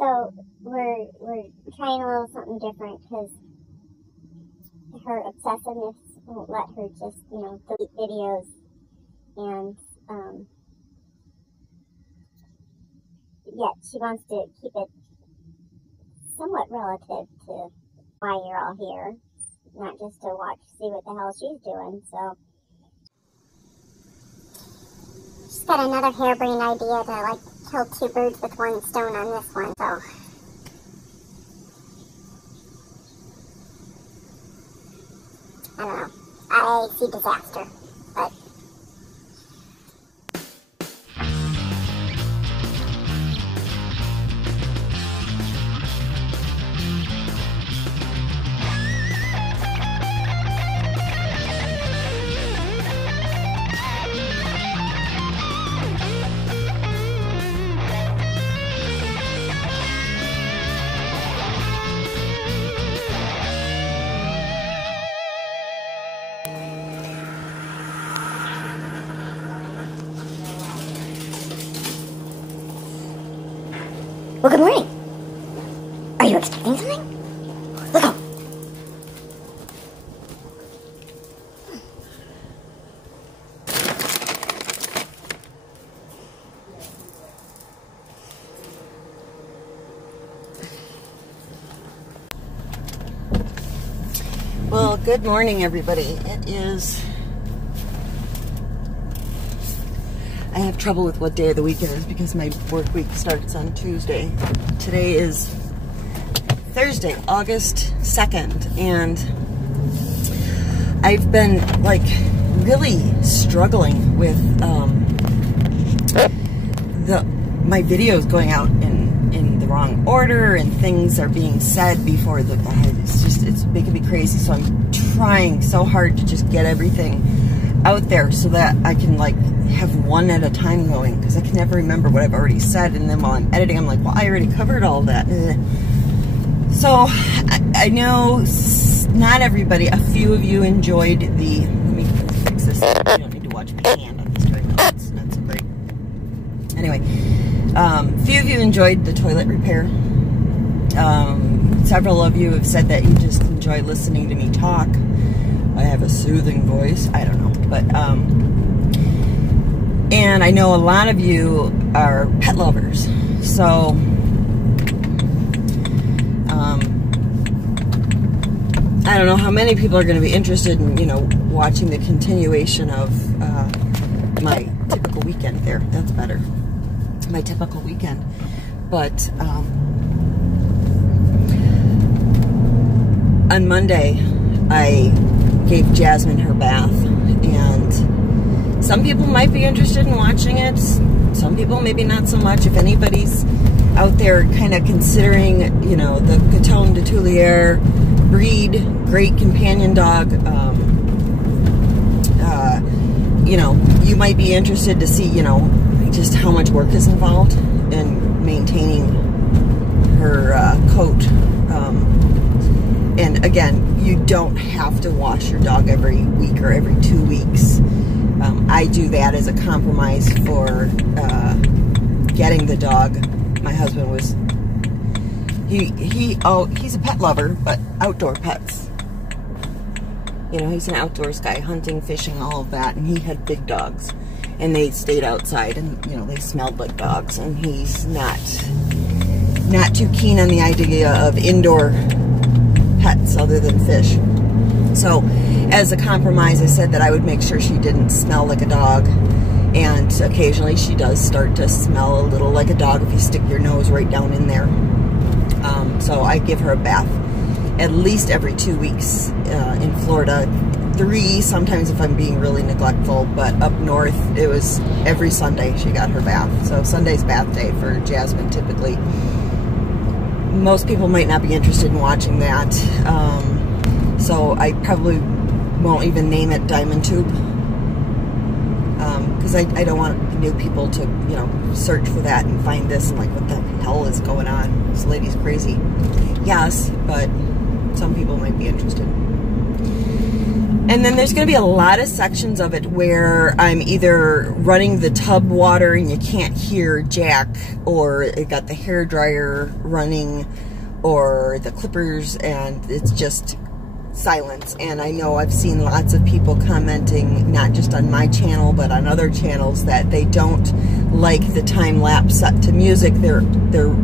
So we're trying a little something different because her obsessiveness won't let her just, delete videos, and yet she wants to keep it somewhat relative to why you're all here, not just to watch, see what the hell she's doing. So she's got another harebrained idea to kill two birds with one stone on this one. So I don't know. I see disaster, but well, good morning. Are you expecting something? Look out. Well, good morning, everybody. It is... I have trouble with what day of the week it is because my work week starts on Tuesday. Today is Thursday, August 2nd, and I've been really struggling with my videos going out in the wrong order, and things are being said before it's making me crazy. So I'm trying so hard to just get everything out there so that I can have one at a time going, because I can never remember what I've already said, and then while I'm editing I'm like, well, I already covered all that. So I know not everybody, a few of you enjoyed let me fix this. You don't need to watch my hand on this doing that. It's not so great. Anyway, a few of you enjoyed the toilet repair. Several of you have said that you just enjoy listening to me talk. I have a soothing voice. I don't know, but and I know a lot of you are pet lovers, so I don't know how many people are going to be interested in watching the continuation of my typical weekend there. That's better. My typical weekend, but on Monday I gave Jazmine her bath, and some people might be interested in watching it, some people maybe not so much. If anybody's out there kind of considering, the Coton de Tulier breed, great companion dog, you might be interested to see, just how much work is involved in maintaining her coat. And again, you don't have to wash your dog every week or every 2 weeks. I do that as a compromise for getting the dog. My husband was, he's a pet lover, but outdoor pets. He's an outdoors guy, hunting, fishing, all of that, and he had big dogs. And they stayed outside, and, they smelled like dogs, and he's not too keen on the idea of indoor pets other than fish. So as a compromise, I said that I would make sure she didn't smell like a dog, and occasionally she does start to smell a little like a dog if you stick your nose right down in there. So I give her a bath at least every 2 weeks in Florida. 3 sometimes if I'm being really neglectful, but up north it was every Sunday she got her bath. So Sunday's bath day for Jazmine typically. Most people might not be interested in watching that, so I probably won't even name it DiamondTube, because I don't want new people to search for that and find this and what the hell is going on, this lady's crazy. Yes, but some people might be interested. And then there's going to be a lot of sections of it where I'm either running the tub water and you can't hear Jack, or it got the hair dryer running, or the clippers, and it's just silence. And I know I've seen lots of people commenting, not just on my channel, but on other channels, that they don't like the time lapse set to music. They're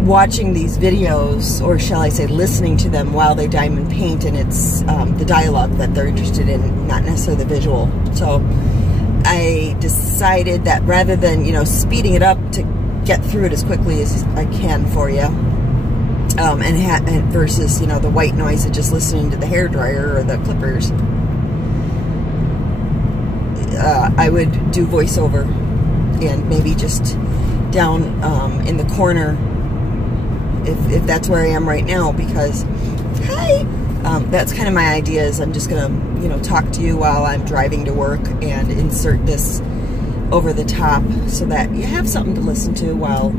watching these videos, or shall I say listening to them while they diamond paint, and it's the dialogue that they're interested in, not necessarily the visual. So I decided that rather than, you know, speeding it up to get through it as quickly as I can for you, and versus, you know, the white noise of just listening to the hairdryer or the clippers, I would do voiceover, and maybe just down in the corner, if that's where I am right now, because, hi, that's kind of my idea, is I'm just gonna, you know, talk to you while I'm driving to work and insert this over the top so that you have something to listen to while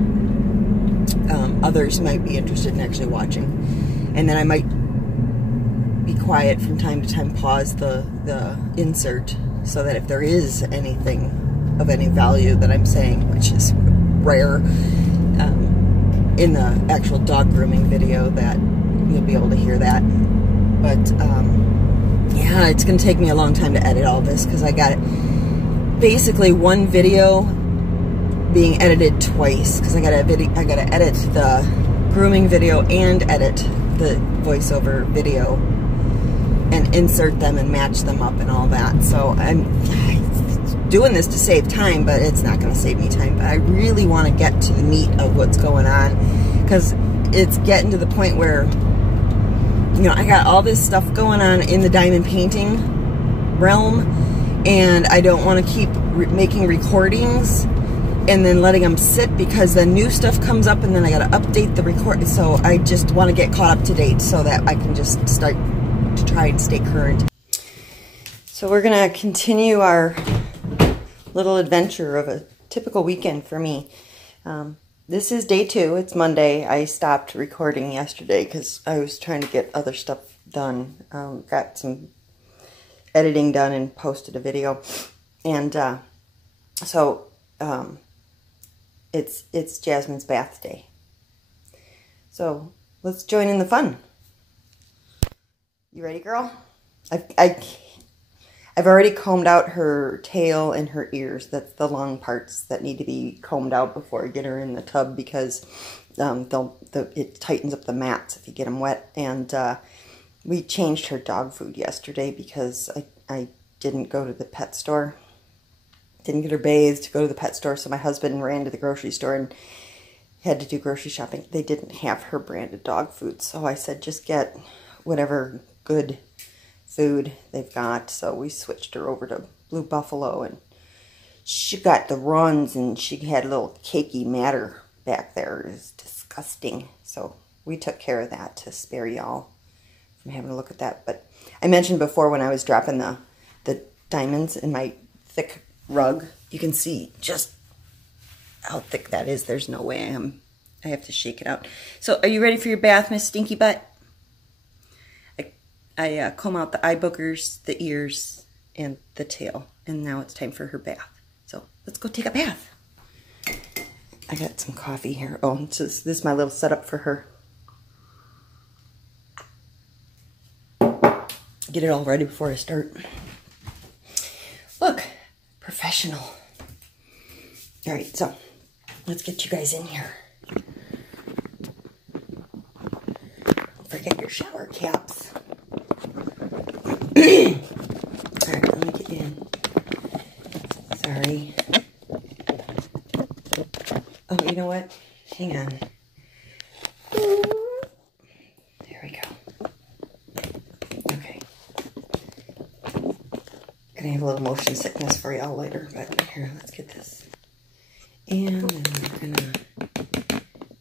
others might be interested in actually watching. And then I might be quiet from time to time, pause the insert, so that if there is anything of any value that I'm saying, which is rare, in the actual dog grooming video, that you'll be able to hear that. But yeah, it's gonna take me a long time to edit all this, because I got basically one video being edited twice, because I gotta edit the grooming video and edit the voiceover video and insert them and match them up and all that. So I'm doing this to save time, but it's not going to save me time. But I really want to get to the meat of what's going on, because it's getting to the point where, you know, I got all this stuff going on in the diamond painting realm, and I don't want to keep making recordings and then letting them sit, because then new stuff comes up and then I got to update the record. So I just want to get caught up to date so that I can just start to try and stay current. So we're going to continue our little adventure of a typical weekend for me. This is day 2. It's Monday. I stopped recording yesterday because I was trying to get other stuff done. Got some editing done and posted a video. And so it's Jazmine's bath day. So let's join in the fun. You ready, girl? I've already combed out her tail and her ears. That's the long parts that need to be combed out before I get her in the tub, because it tightens up the mats if you get them wet. And we changed her dog food yesterday because I didn't go to the pet store. Didn't get her bathed to go to the pet store, so my husband ran to the grocery store and had to do grocery shopping. They didn't have her branded dog food, so I said just get whatever good food they've got. So we switched her over to Blue Buffalo, and she got the runs, and she had a little cakey matter back there. It was disgusting. So we took care of that to spare y'all from having to look at that. But I mentioned before, when I was dropping the diamonds in my thick rug, you can see just how thick that is. There's no way I have to shake it out. So are you ready for your bath, Miss Stinky Butt? I comb out the eye boogers, the ears, and the tail. And now it's time for her bath. So let's go take a bath. I got some coffee here. Oh, this is my little setup for her. Get it all ready before I start. Look, professional. All right, so let's get you guys in here. Don't forget your shower caps. All right, let me get you in. Sorry. Oh, you know what? Hang on. There we go. Okay. Gonna have a little motion sickness for y'all later, but here, let's get this. And then we're gonna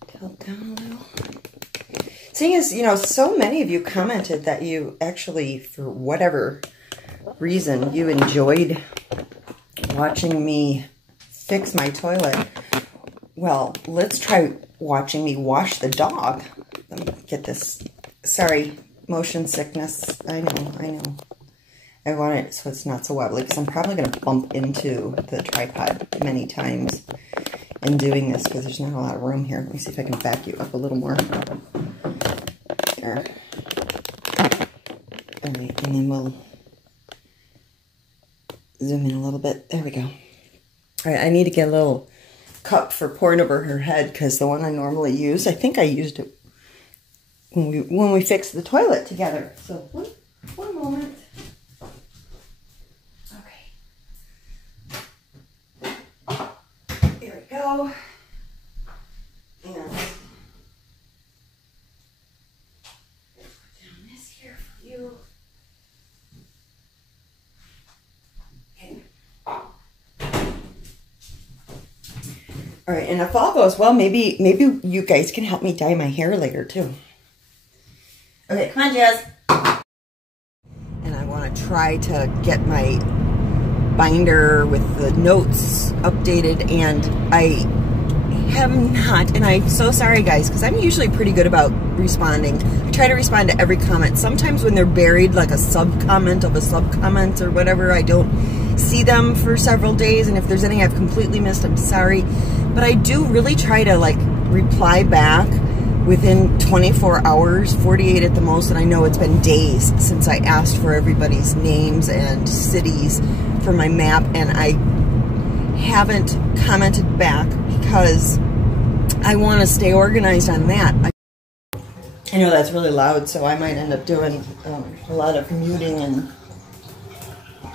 tilt down a little. Seeing as, you know, so many of you commented that you actually, for whatever reason, you enjoyed watching me fix my toilet. Well, let's try watching me wash the dog. Let me get this. Sorry, motion sickness. I know. I want it so it's not so wobbly, because I'm probably going to bump into the tripod many times in doing this, because there's not a lot of room here. Let me see if I can back you up a little more. There. All right, and then we'll zoom in a little bit. There we go. All right, I need to get a little cup for pouring over her head, because the one I normally use, I think I used it when we fixed the toilet together. So one moment. Okay. There we go. And put down this here for you. Okay. All right, and if all goes well, maybe you guys can help me dye my hair later too. Okay, come on, Jazz. And I want to try to get my binder with the notes updated, and I have not, and I'm so sorry, guys, because I'm usually pretty good about responding. I try to respond to every comment. Sometimes when they're buried, like a sub-comment of a sub-comment or whatever, I don't see them for several days, and if there's any I've completely missed, I'm sorry. But I do really try to, like, reply back within 24 hours, 48 at the most, and I know it's been days since I asked for everybody's names and cities for my map, and I haven't commented back because I want to stay organized on that. I know that's really loud, so I might end up doing a lot of muting and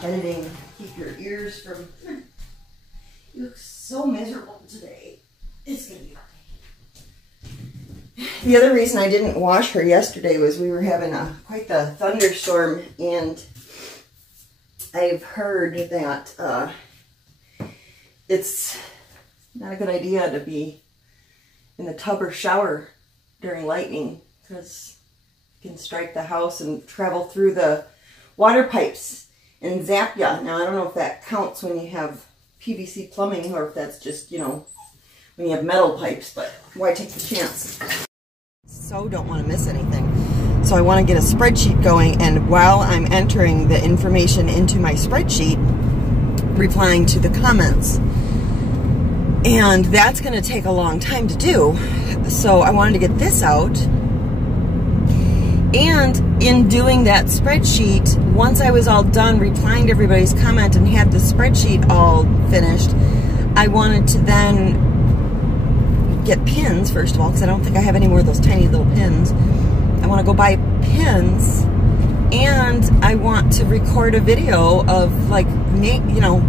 editing. Keep your ears from... You look so miserable today. It's going to be okay. The other reason I didn't wash her yesterday was we were having quite the thunderstorm, and I've heard that it's not a good idea to be in the tub or shower during lightning, because it can strike the house and travel through the water pipes and zap ya. Now, I don't know if that counts when you have PVC plumbing, or if that's just, you know, when you have metal pipes, but why take the chance? So don't want to miss anything. So I want to get a spreadsheet going, and while I'm entering the information into my spreadsheet, replying to the comments. And that's going to take a long time to do. So I wanted to get this out. And in doing that spreadsheet, once I was all done replying to everybody's comment and had the spreadsheet all finished, I wanted to then get pins, first of all, because I don't think I have any more of those tiny little pins. I want to go buy pins, and I want to record a video of, like, you know,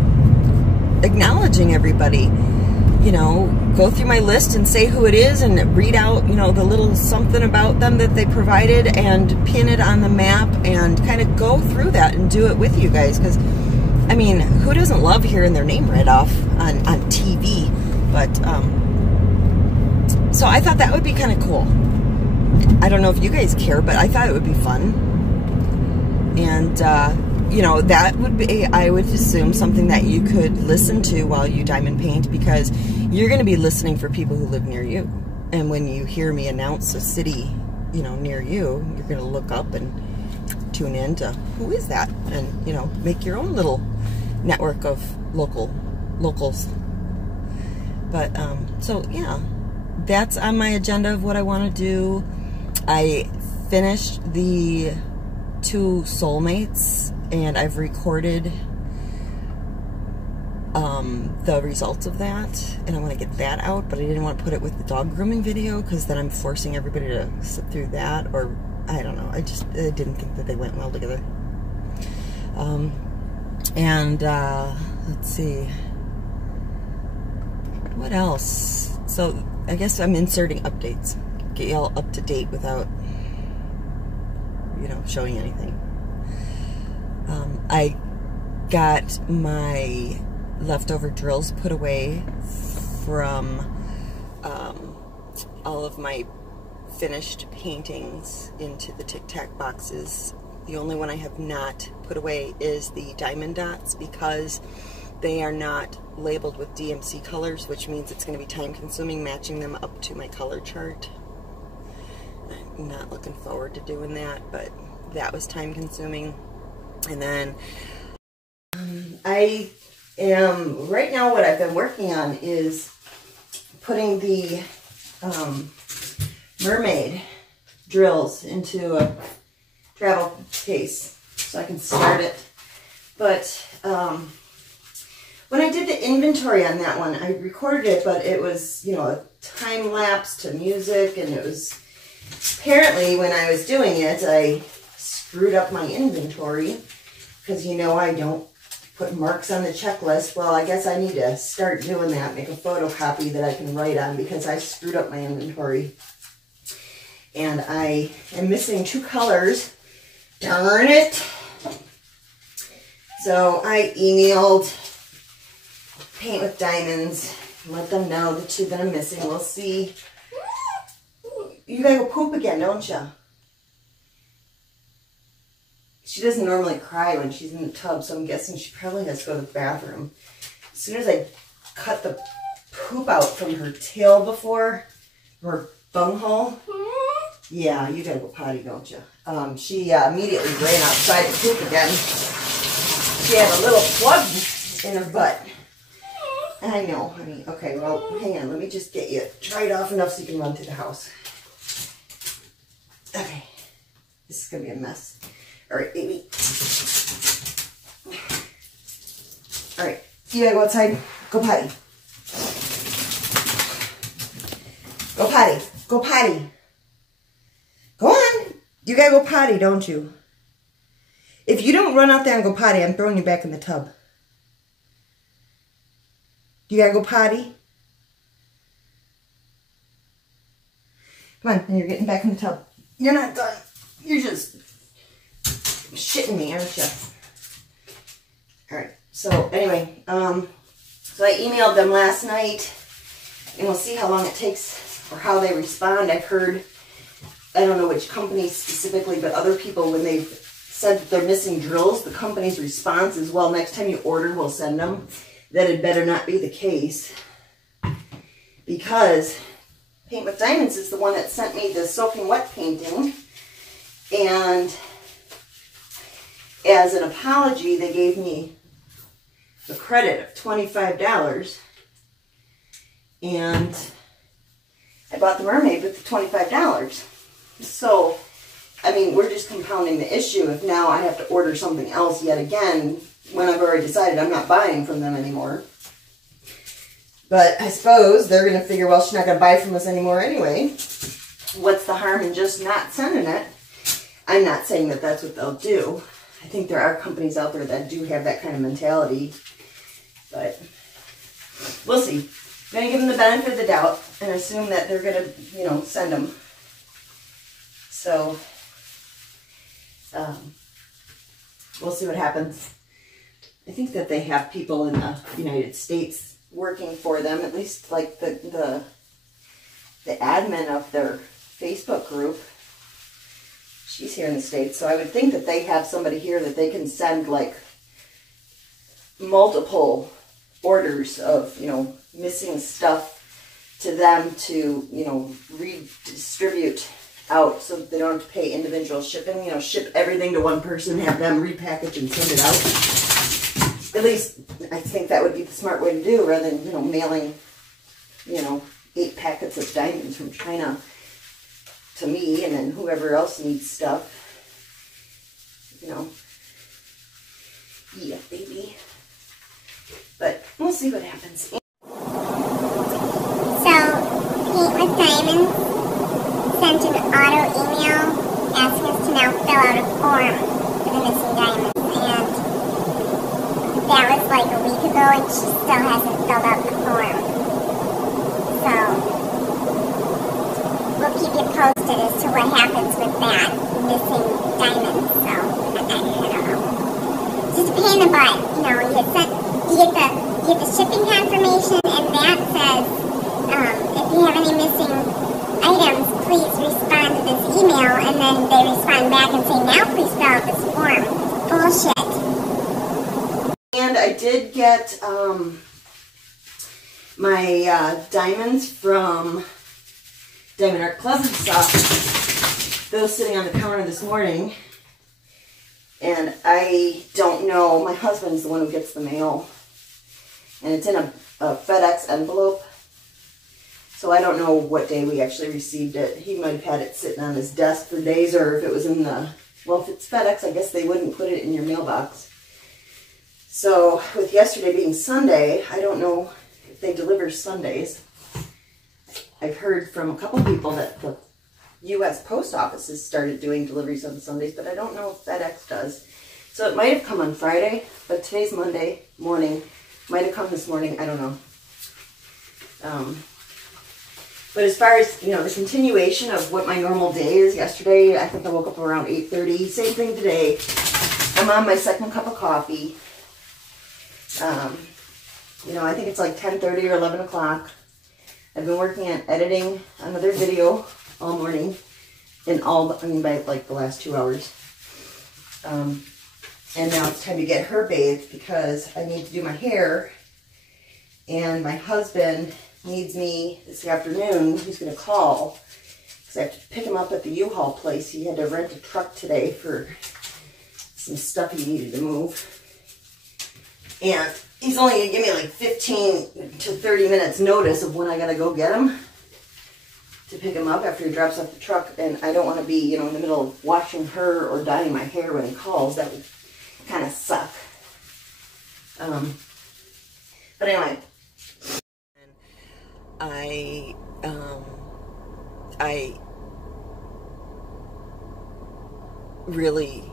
acknowledging everybody. You know, go through my list and say who it is, and read out, you know, the little something about them that they provided, and pin it on the map, and kind of go through that and do it with you guys. Because, I mean, who doesn't love hearing their name read off on TV? But, so I thought that would be kind of cool. I don't know if you guys care, but I thought it would be fun. And, you know, that would be, I would assume, something that you could listen to while you diamond paint, because you're going to be listening for people who live near you. And when you hear me announce a city, you know, near you, you're going to look up and tune in to who is that, and, you know, make your own little network of locals. But, so, yeah, that's on my agenda of what I want to do. I finished the 2 soulmates, and I've recorded the results of that, and I want to get that out, but I didn't want to put it with the dog grooming video, because then I'm forcing everybody to sit through that, or I don't know. I didn't think that they went well together. Let's see, what else? So I guess I'm inserting updates, get y'all up to date without, you know, showing anything. I got my leftover drills put away from all of my finished paintings into the Tic Tac boxes. The only one I have not put away is the diamond dots, because they are not labeled with DMC colors, which means it's going to be time consuming matching them up to my color chart. I'm not looking forward to doing that, but that was time consuming. And then I am, right now what I've been working on is putting the mermaid drills into a travel case so I can start it. But when I did the inventory on that one, I recorded it, but it was, you know, a time lapse to music, and it was, apparently when I was doing it, I screwed up my inventory, because you know I don't put marks on the checklist. Well, I guess I need to start doing that, make a photocopy that I can write on, because I screwed up my inventory. And I am missing 2 colors. Darn it. So I emailed Paint with Diamonds, let them know the 2 that I'm missing. We'll see. You gotta go poop again, don't you? She doesn't normally cry when she's in the tub, so I'm guessing she probably has to go to the bathroom. As soon as I cut the poop out from her tail before, her bunghole, yeah, you gotta go potty, don't you? She immediately ran outside to poop again. She had a little plug in her butt. I know, honey. Okay, well, hang on. Let me just get you dried off enough so you can run through the house. Okay. This is going to be a mess. All right, baby. All right. You got to go outside. Go potty. Go potty. Go potty. Go on. You got to go potty, don't you? If you don't run out there and go potty, I'm throwing you back in the tub. You gotta go potty? Come on, and you're getting back in the tub. You're not done. You're just shitting me, aren't you? Alright, so anyway, so I emailed them last night, and we'll see how long it takes or how they respond. I've heard, I don't know which company specifically, but other people, when they've said that they're missing drills, the company's response is, well, next time you order, we'll send them. That had better not be the case, because Paint with Diamonds is the one that sent me the soaking wet painting, and as an apology, they gave me a credit of $25, and I bought the mermaid with the $25. So, I mean, we're just compounding the issue if now I have to order something else yet again, when I've already decided I'm not buying from them anymore. But I suppose they're going to figure, well, she's not going to buy from us anymore anyway. What's the harm in just not sending it? I'm not saying that that's what they'll do. I think there are companies out there that do have that kind of mentality. But we'll see. I'm going to give them the benefit of the doubt and assume that they're going to, you know, send them. So, we'll see what happens. I think that they have people in the United States working for them, at least like the admin of their Facebook group. She's here in the States, so I would think that they have somebody here that they can send like multiple orders of, you know, missing stuff to them to, you know, redistribute out so that they don't have to pay individual shipping, you know, ship everything to one person, have them repackage and send it out. At least, I think that would be the smart way to do, rather than, you know, mailing, you know, 8 packets of diamonds from China to me, and then whoever else needs stuff, you know. Yeah, baby. But we'll see what happens. So, Paint with Diamonds sent an auto email asking us to now fill out a form for the missing diamonds. That was like a week ago, and she still hasn't filled out the form. So, we'll keep you posted as to what happens with that missing diamond. So, I don't know. Just a pain in the butt. You know, you get the shipping confirmation, and that says, if you have any missing items, please respond to this email, and then they respond back and say, now please fill out this form. Bullshit. And I did get my diamonds from Diamond Art Closet Shop. Those sitting on the counter this morning. And I don't know, my husband's the one who gets the mail. And it's in a FedEx envelope. So I don't know what day we actually received it. He might have had it sitting on his desk for days, or if it was in the, well, if it's FedEx, I guess they wouldn't put it in your mailbox. So with yesterday being Sunday, I don't know if they deliver Sundays. I've heard from a couple people that the U.S. post office has started doing deliveries on Sundays, but I don't know if FedEx does. So it might have come on Friday, but today's Monday morning. Might have come this morning, I don't know. But as far as, you know, the continuation of what my normal day is, yesterday, I think I woke up around 8:30. Same thing today. I'm on my second cup of coffee. You know, I think it's like 10:30 or 11 o'clock. I've been working on editing another video all morning. By like the last 2 hours. And now it's time to get her bathed because I need to do my hair. And my husband needs me this afternoon. He's going to call because I have to pick him up at the U-Haul place. He had to rent a truck today for some stuff he needed to move. And he's only going to give me like 15 to 30 minutes notice of when I got to go get him to pick him up after he drops off the truck. And I don't want to be, you know, in the middle of washing her or dyeing my hair when he calls. That would kind of suck. But anyway, I really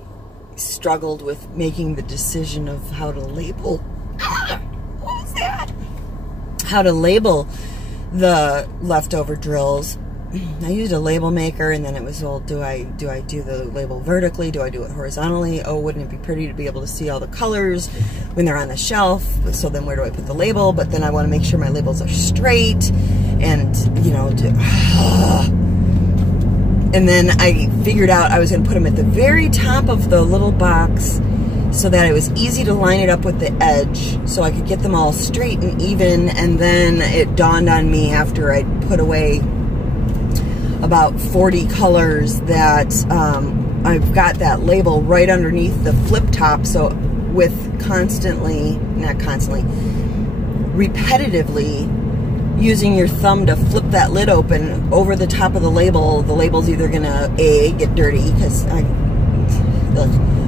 struggled with making the decision of how to label. What was that? How to label the leftover drills. I used a label maker, and then it was, well, do I do the label vertically? Do I do it horizontally? Oh, wouldn't it be pretty to be able to see all the colors when they're on the shelf? So then where do I put the label? But then I want to make sure my labels are straight, and, you know, and then I figured out I was going to put them at the very top of the little box so that it was easy to line it up with the edge so I could get them all straight and even. And then it dawned on me after I put away about 40 colors that I've got that label right underneath the flip top. So with repetitively using your thumb to flip that lid open over the top of the label's either gonna get dirty because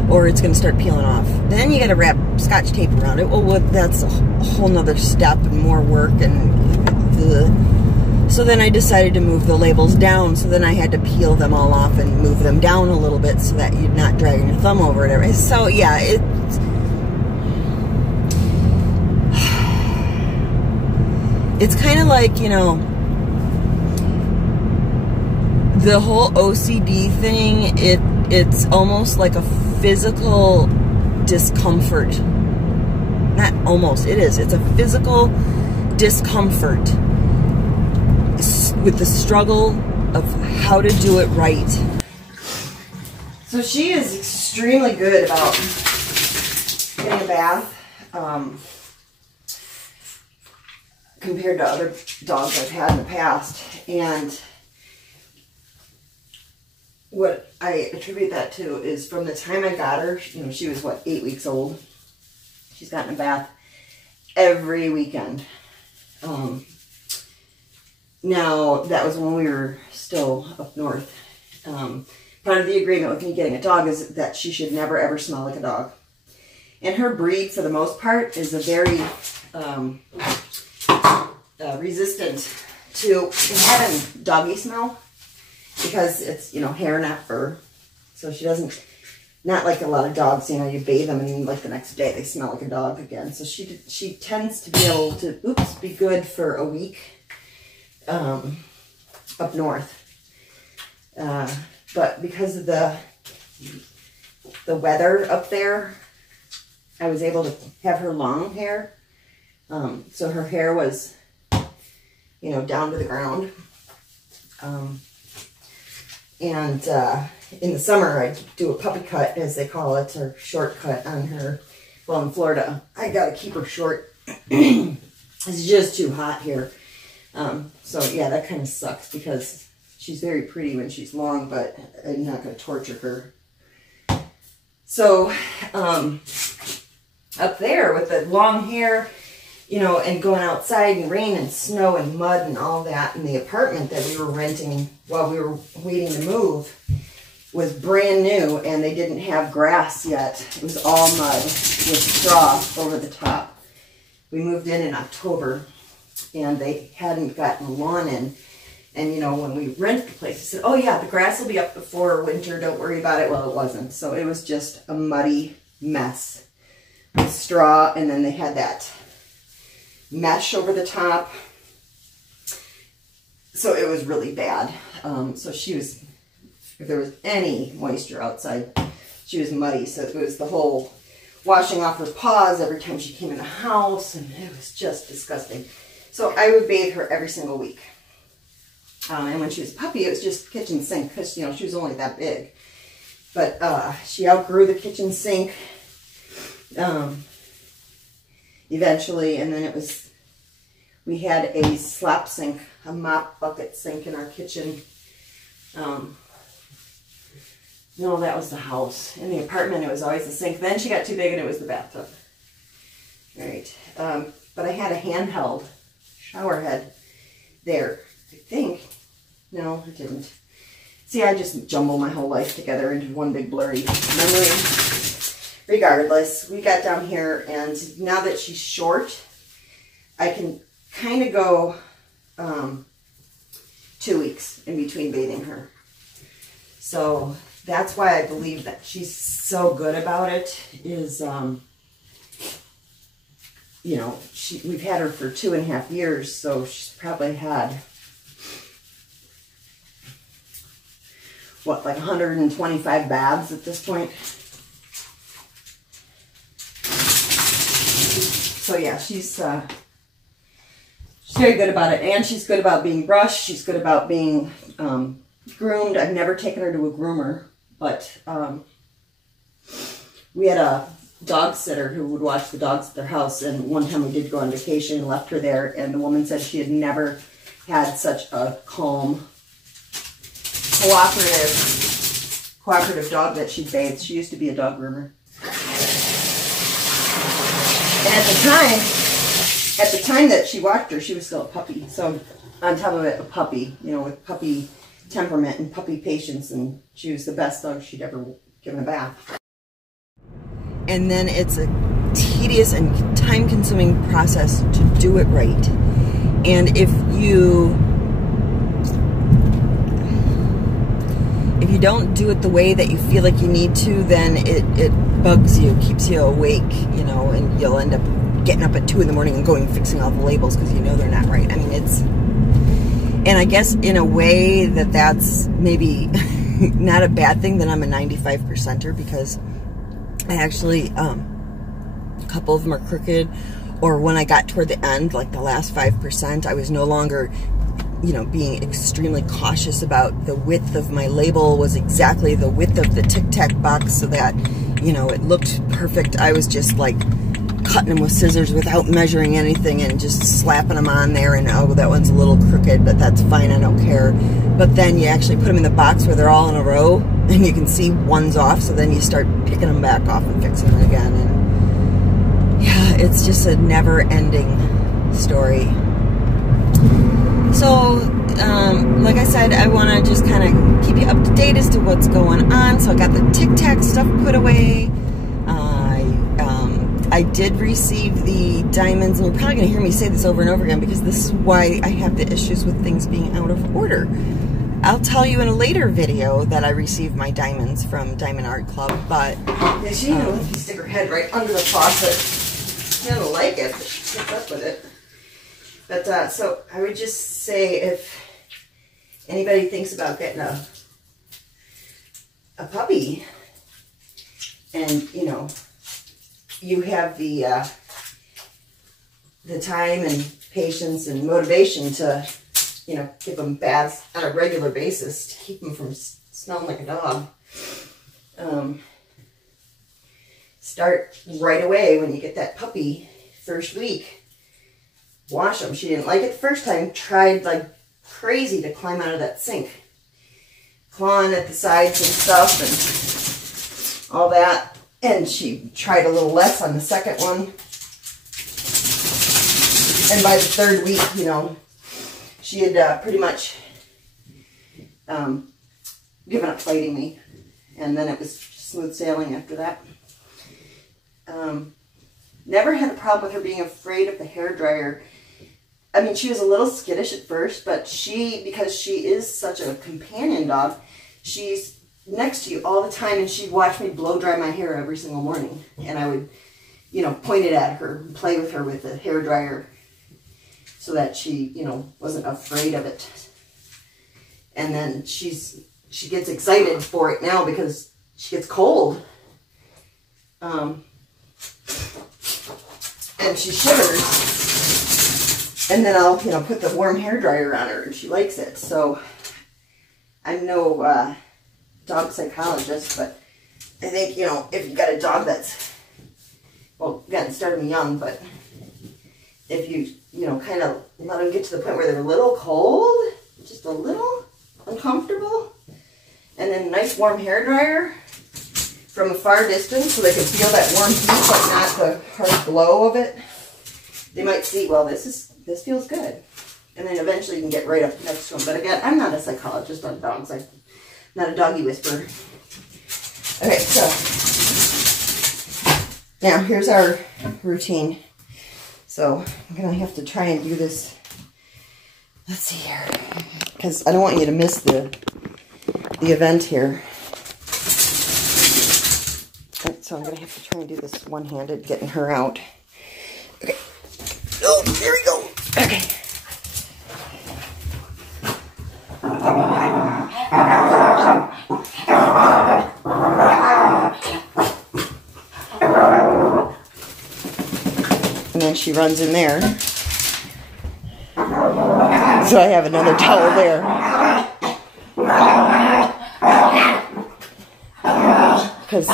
or it's gonna start peeling off. Then you gotta wrap Scotch tape around it. Well, that's a whole nother step and more work. And so then I decided to move the labels down. So then I had to peel them all off and move them down a little bit so that you're not dragging your thumb over it. So yeah, it's kind of like, you know, the whole OCD thing, it's almost like a physical discomfort. Not almost, it is. It's a physical discomfort with the struggle of how to do it right. So she is extremely good about getting a bath. Compared to other dogs I've had in the past. And what I attribute that to is from the time I got her, you know, she was, what, 8 weeks old. She's gotten a bath every weekend. Now, that was when we were still up north. Part of the agreement with me getting a dog is that she should never ever smell like a dog. And her breed, for the most part, is a very resistant to having doggy smell because it's, you know, hair, not fur. So she doesn't, not like a lot of dogs, you know, you bathe them and like the next day they smell like a dog again. So she tends to be able to, be good for a week up north. But because of the weather up there, I was able to have her long hair. So her hair was, you know, down to the ground. In the summer, I do a puppy cut, as they call it, or short cut on her. Well, in Florida, I gotta keep her short. It's just too hot here. So yeah, that kind of sucks because she's very pretty when she's long, but I'm not gonna torture her. So, up there with the long hair, you know, and going outside and rain and snow and mud and all that, and the apartment that we were renting while we were waiting to move was brand new, and they didn't have grass yet. It was all mud with straw over the top. We moved in October, and they hadn't gotten lawn in. And, you know, when we rented the place, they said, oh, yeah, the grass will be up before winter. Don't worry about it. Well, it wasn't. So it was just a muddy mess with straw, and then they had that mesh over the top. So it was really bad. So she was, if there was any moisture outside, she was muddy. So it was the whole washing off her paws every time she came in the house, and it was just disgusting. So I would bathe her every single week. And when she was a puppy, it was just kitchen sink because, you know, she was only that big. But she outgrew the kitchen sink eventually, and then it was, we had a slop sink, a mop bucket sink in our kitchen. No, that was the house. In the apartment, it was always the sink. Then she got too big, and it was the bathtub. All right. But I had a handheld shower head there, I think. No, I didn't. See, I just jumble my whole life together into one big blurry memory. Regardless, we got down here, and now that she's short, I can kind of go 2 weeks in between bathing her. So that's why I believe that she's so good about it is, you know, we've had her for 2.5 years, so she's probably had, what, like 125 baths at this point. So yeah, she's very good about it, and she's good about being brushed. She's good about being groomed. I've never taken her to a groomer, but we had a dog sitter who would watch the dogs at their house, and one time we did go on vacation and left her there, and the woman said she had never had such a calm, cooperative dog that she bathed. She used to be a dog groomer. And at the time that she walked her, she was still a puppy. So on top of it, a puppy, you know, with puppy temperament and puppy patience, and she was the best dog she'd ever given a bath. And then it's a tedious and time-consuming process to do it right. And if you don't do it the way that you feel like you need to, then it bugs you, keeps you awake, you know, and you'll end up getting up at 2 in the morning and going and fixing all the labels because you know they're not right. I mean, and I guess in a way that's maybe not a bad thing that I'm a 95%er, because I actually, a couple of them are crooked, or when I got toward the end, like the last 5%, I was no longer, you know, being extremely cautious about the width of my label was exactly the width of the Tic Tac box so that, you know, it looked perfect. I was just like cutting them with scissors without measuring anything and just slapping them on there, and oh, that one's a little crooked, but that's fine, I don't care. But then you actually put them in the box where they're all in a row and you can see one's off, so then you start picking them back off and fixing them again. And yeah, it's just a never-ending story. So, like I said, I want to just kind of keep you up to date as to what's going on. So I got the Tic Tac stuff put away. I did receive the diamonds, and you're probably going to hear me say this over and over again because this is why I have the issues with things being out of order. I'll tell you in a later video that I received my diamonds from Diamond Art Club, but yeah, she knows if you stick her head right under the faucet. She doesn't like it, but she gets up with it. But so I would just say, if anybody thinks about getting a puppy, and you know, you have the time and patience and motivation to, you know, give them baths on a regular basis to keep them from smelling like a dog, start right away when you get that puppy first week. Wash them. She didn't like it the first time. Tried like crazy to climb out of that sink, clawing at the sides and stuff and all that. And she tried a little less on the second one. And by the third week, you know, she had pretty much given up fighting me. And then it was smooth sailing after that. Never had a problem with her being afraid of the hairdryer. I mean, she was a little skittish at first, but because she is such a companion dog, she's next to you all the time, and she'd watch me blow dry my hair every single morning. And I would, you know, point it at her and play with her with the hairdryer so that she, you know, wasn't afraid of it. And then she gets excited for it now because she gets cold. And she shivers. And then I'll, you know, put the warm hairdryer on her, and she likes it. So I'm no dog psychologist, but I think, you know, if you got a dog that's, well, again, started me young, but if you, you know, kind of let them get to the point where they're a little cold, just a little uncomfortable, and then a nice warm hairdryer from a far distance so they can feel that warm heat, but not the hard glow of it, they might see, well, this feels good. And then eventually you can get right up next to them. But again, I'm not a psychologist on dogs. I'm not a doggy whisperer. Okay, so now here's our routine. So I'm going to have to try and do this. Let's see here. Because I don't want you to miss the event here. Right, so I'm going to have to try and do this one-handed, getting her out. Okay. Oh, there we go. Okay. And then she runs in there. So I have another towel there. Because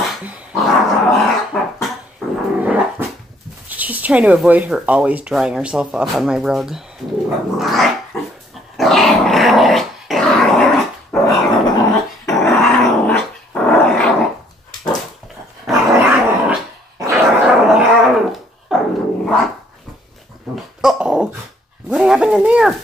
she's trying to avoid her always drying herself off on my rug. Uh-oh. What happened in there?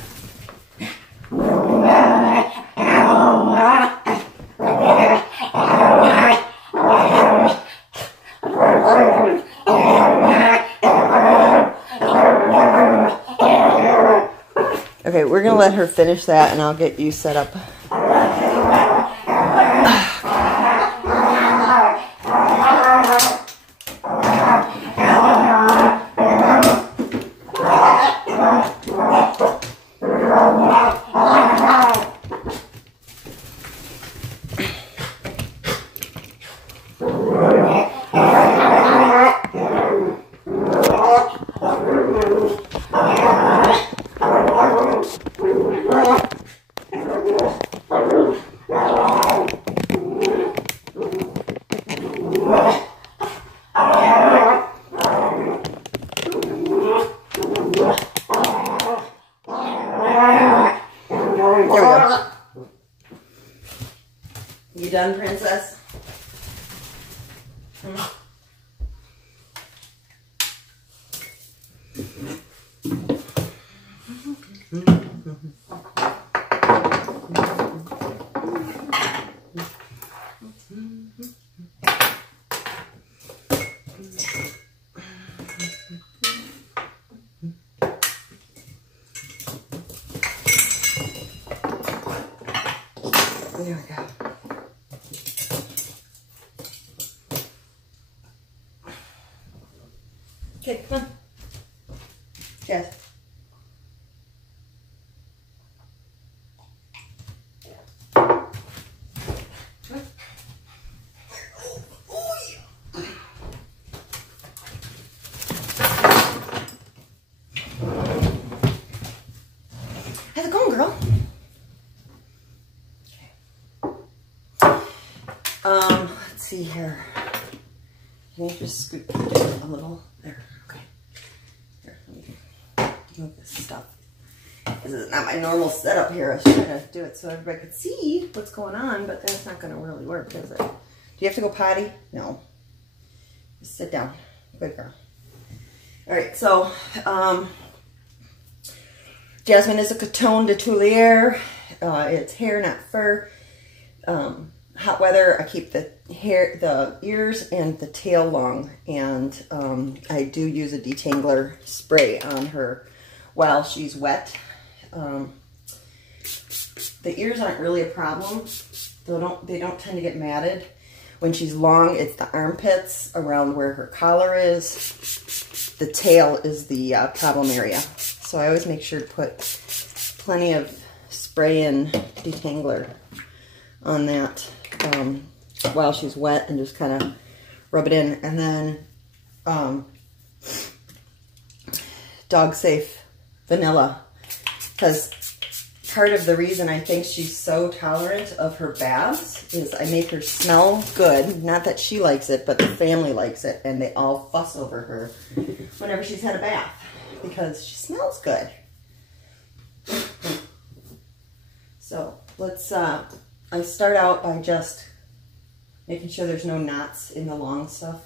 Okay, we're going to let her finish that, and I'll get you set up. You done, princess? There we go. Okay, come on. Jazz. How's it going, girl? Let's see here. Can you just scoot a little? There, okay. Here, let me move this stuff. This is not my normal setup here. I was trying to do it so everybody could see what's going on, but that's not going to really work, is it? Do you have to go potty? No. sit down. Good girl. All right, so Jazmine is a coton de Tuileries. It's hair, not fur. Hot weather, I keep the hair, the ears and the tail long, and I do use a detangler spray on her while she's wet. The ears aren't really a problem. They don't tend to get matted. When she's long, it's the armpits around where her collar is. The tail is the problem area. So I always make sure to put plenty of spray and detangler on that while she's wet, and just kind of rub it in. And then dog safe vanilla, because part of the reason I think she's so tolerant of her baths is I make her smell good. Not that she likes it, but the family likes it, and they all fuss over her whenever she's had a bath because she smells good. So let's I start out by just making sure there's no knots in the long stuff.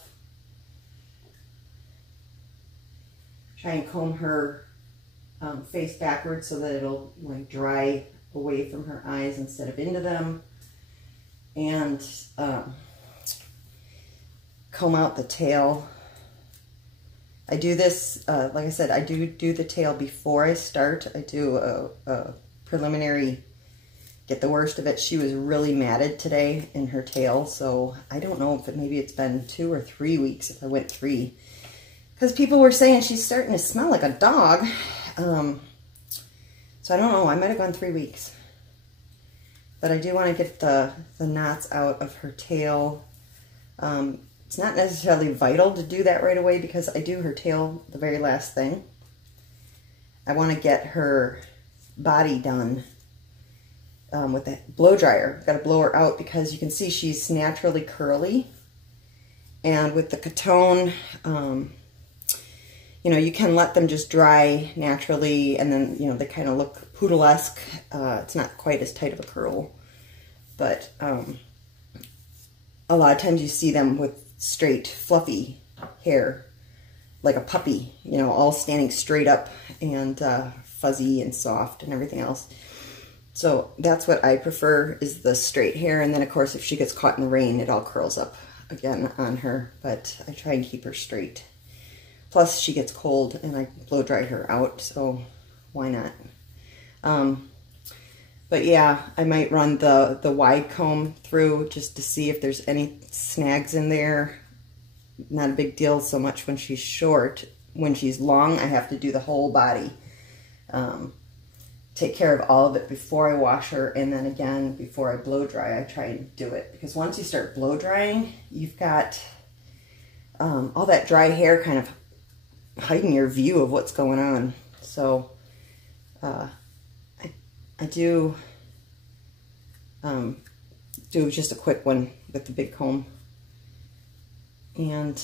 Try and comb her face backwards so that it'll like dry away from her eyes instead of into them. And comb out the tail. I do this, like I said, I do the tail before I start. I do a preliminary, get the worst of it. She was really matted today in her tail, so I don't know if maybe it's been 2 or 3 weeks, if I went 3. Because people were saying she's starting to smell like a dog. So I don't know, I might have gone 3 weeks. But I do want to get the knots out of her tail. It's not necessarily vital to do that right away because I do her tail the very last thing. I want to get her body done with the blow dryer. Got to blow her out because you can see she's naturally curly. And with the coton, you know, you can let them just dry naturally, and then, you know, they kind of look poodle-esque. It's not quite as tight of a curl, but a lot of times you see them with straight, fluffy hair, like a puppy, you know, all standing straight up and fuzzy and soft and everything else. So that's what I prefer, is the straight hair. And then, of course, if she gets caught in the rain, it all curls up again on her, but I try and keep her straight. Plus, she gets cold, and I blow dry her out, so why not? But yeah, I might run the wide comb through just to see if there's any snags in there. Not a big deal so much when she's short. When she's long, I have to do the whole body. Take care of all of it before I wash her, and then again, before I blow dry, I try and do it. Because once you start blow drying, you've got all that dry hair kind of hiding your view of what's going on. So I do just a quick one with the big comb. And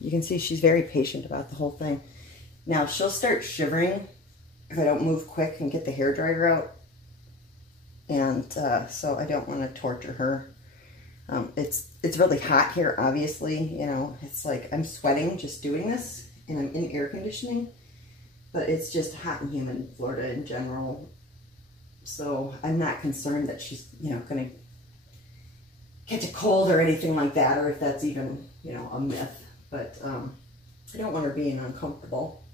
you can see she's very patient about the whole thing. Now, she'll start shivering if I don't move quick and get the hairdryer out. And so I don't want to torture her. It's really hot here, obviously. You know, it's like I'm sweating just doing this, and I'm in air conditioning. But it's just hot and humid in Florida in general. So I'm not concerned that she's, you know, going to catch a cold or anything like that, or if that's even, you know, a myth. But I don't want her being uncomfortable,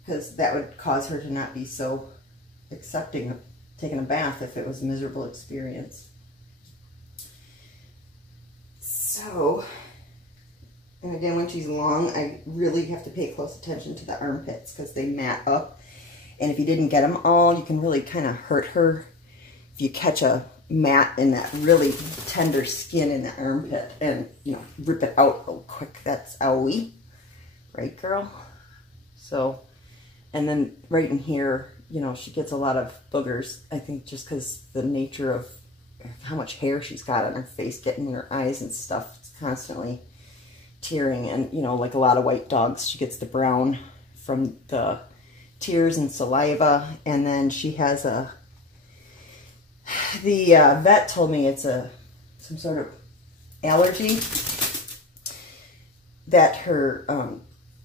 because that would cause her to not be so accepting of taking a bath if it was a miserable experience. So, and again, when she's long, I really have to pay close attention to the armpits because they mat up. And if you didn't get them all, you can really kind of hurt her if you catch a mat in that really tender skin in the armpit and, you know, rip it out real quick. That's owie. Right, girl? So, and then right in here, you know, she gets a lot of boogers, I think just because the nature of how much hair she's got on her face, getting in her eyes and stuff. It's constantly tearing, and, you know, like a lot of white dogs, she gets the brown from the tears and saliva. And then she has the vet told me it's some sort of allergy. that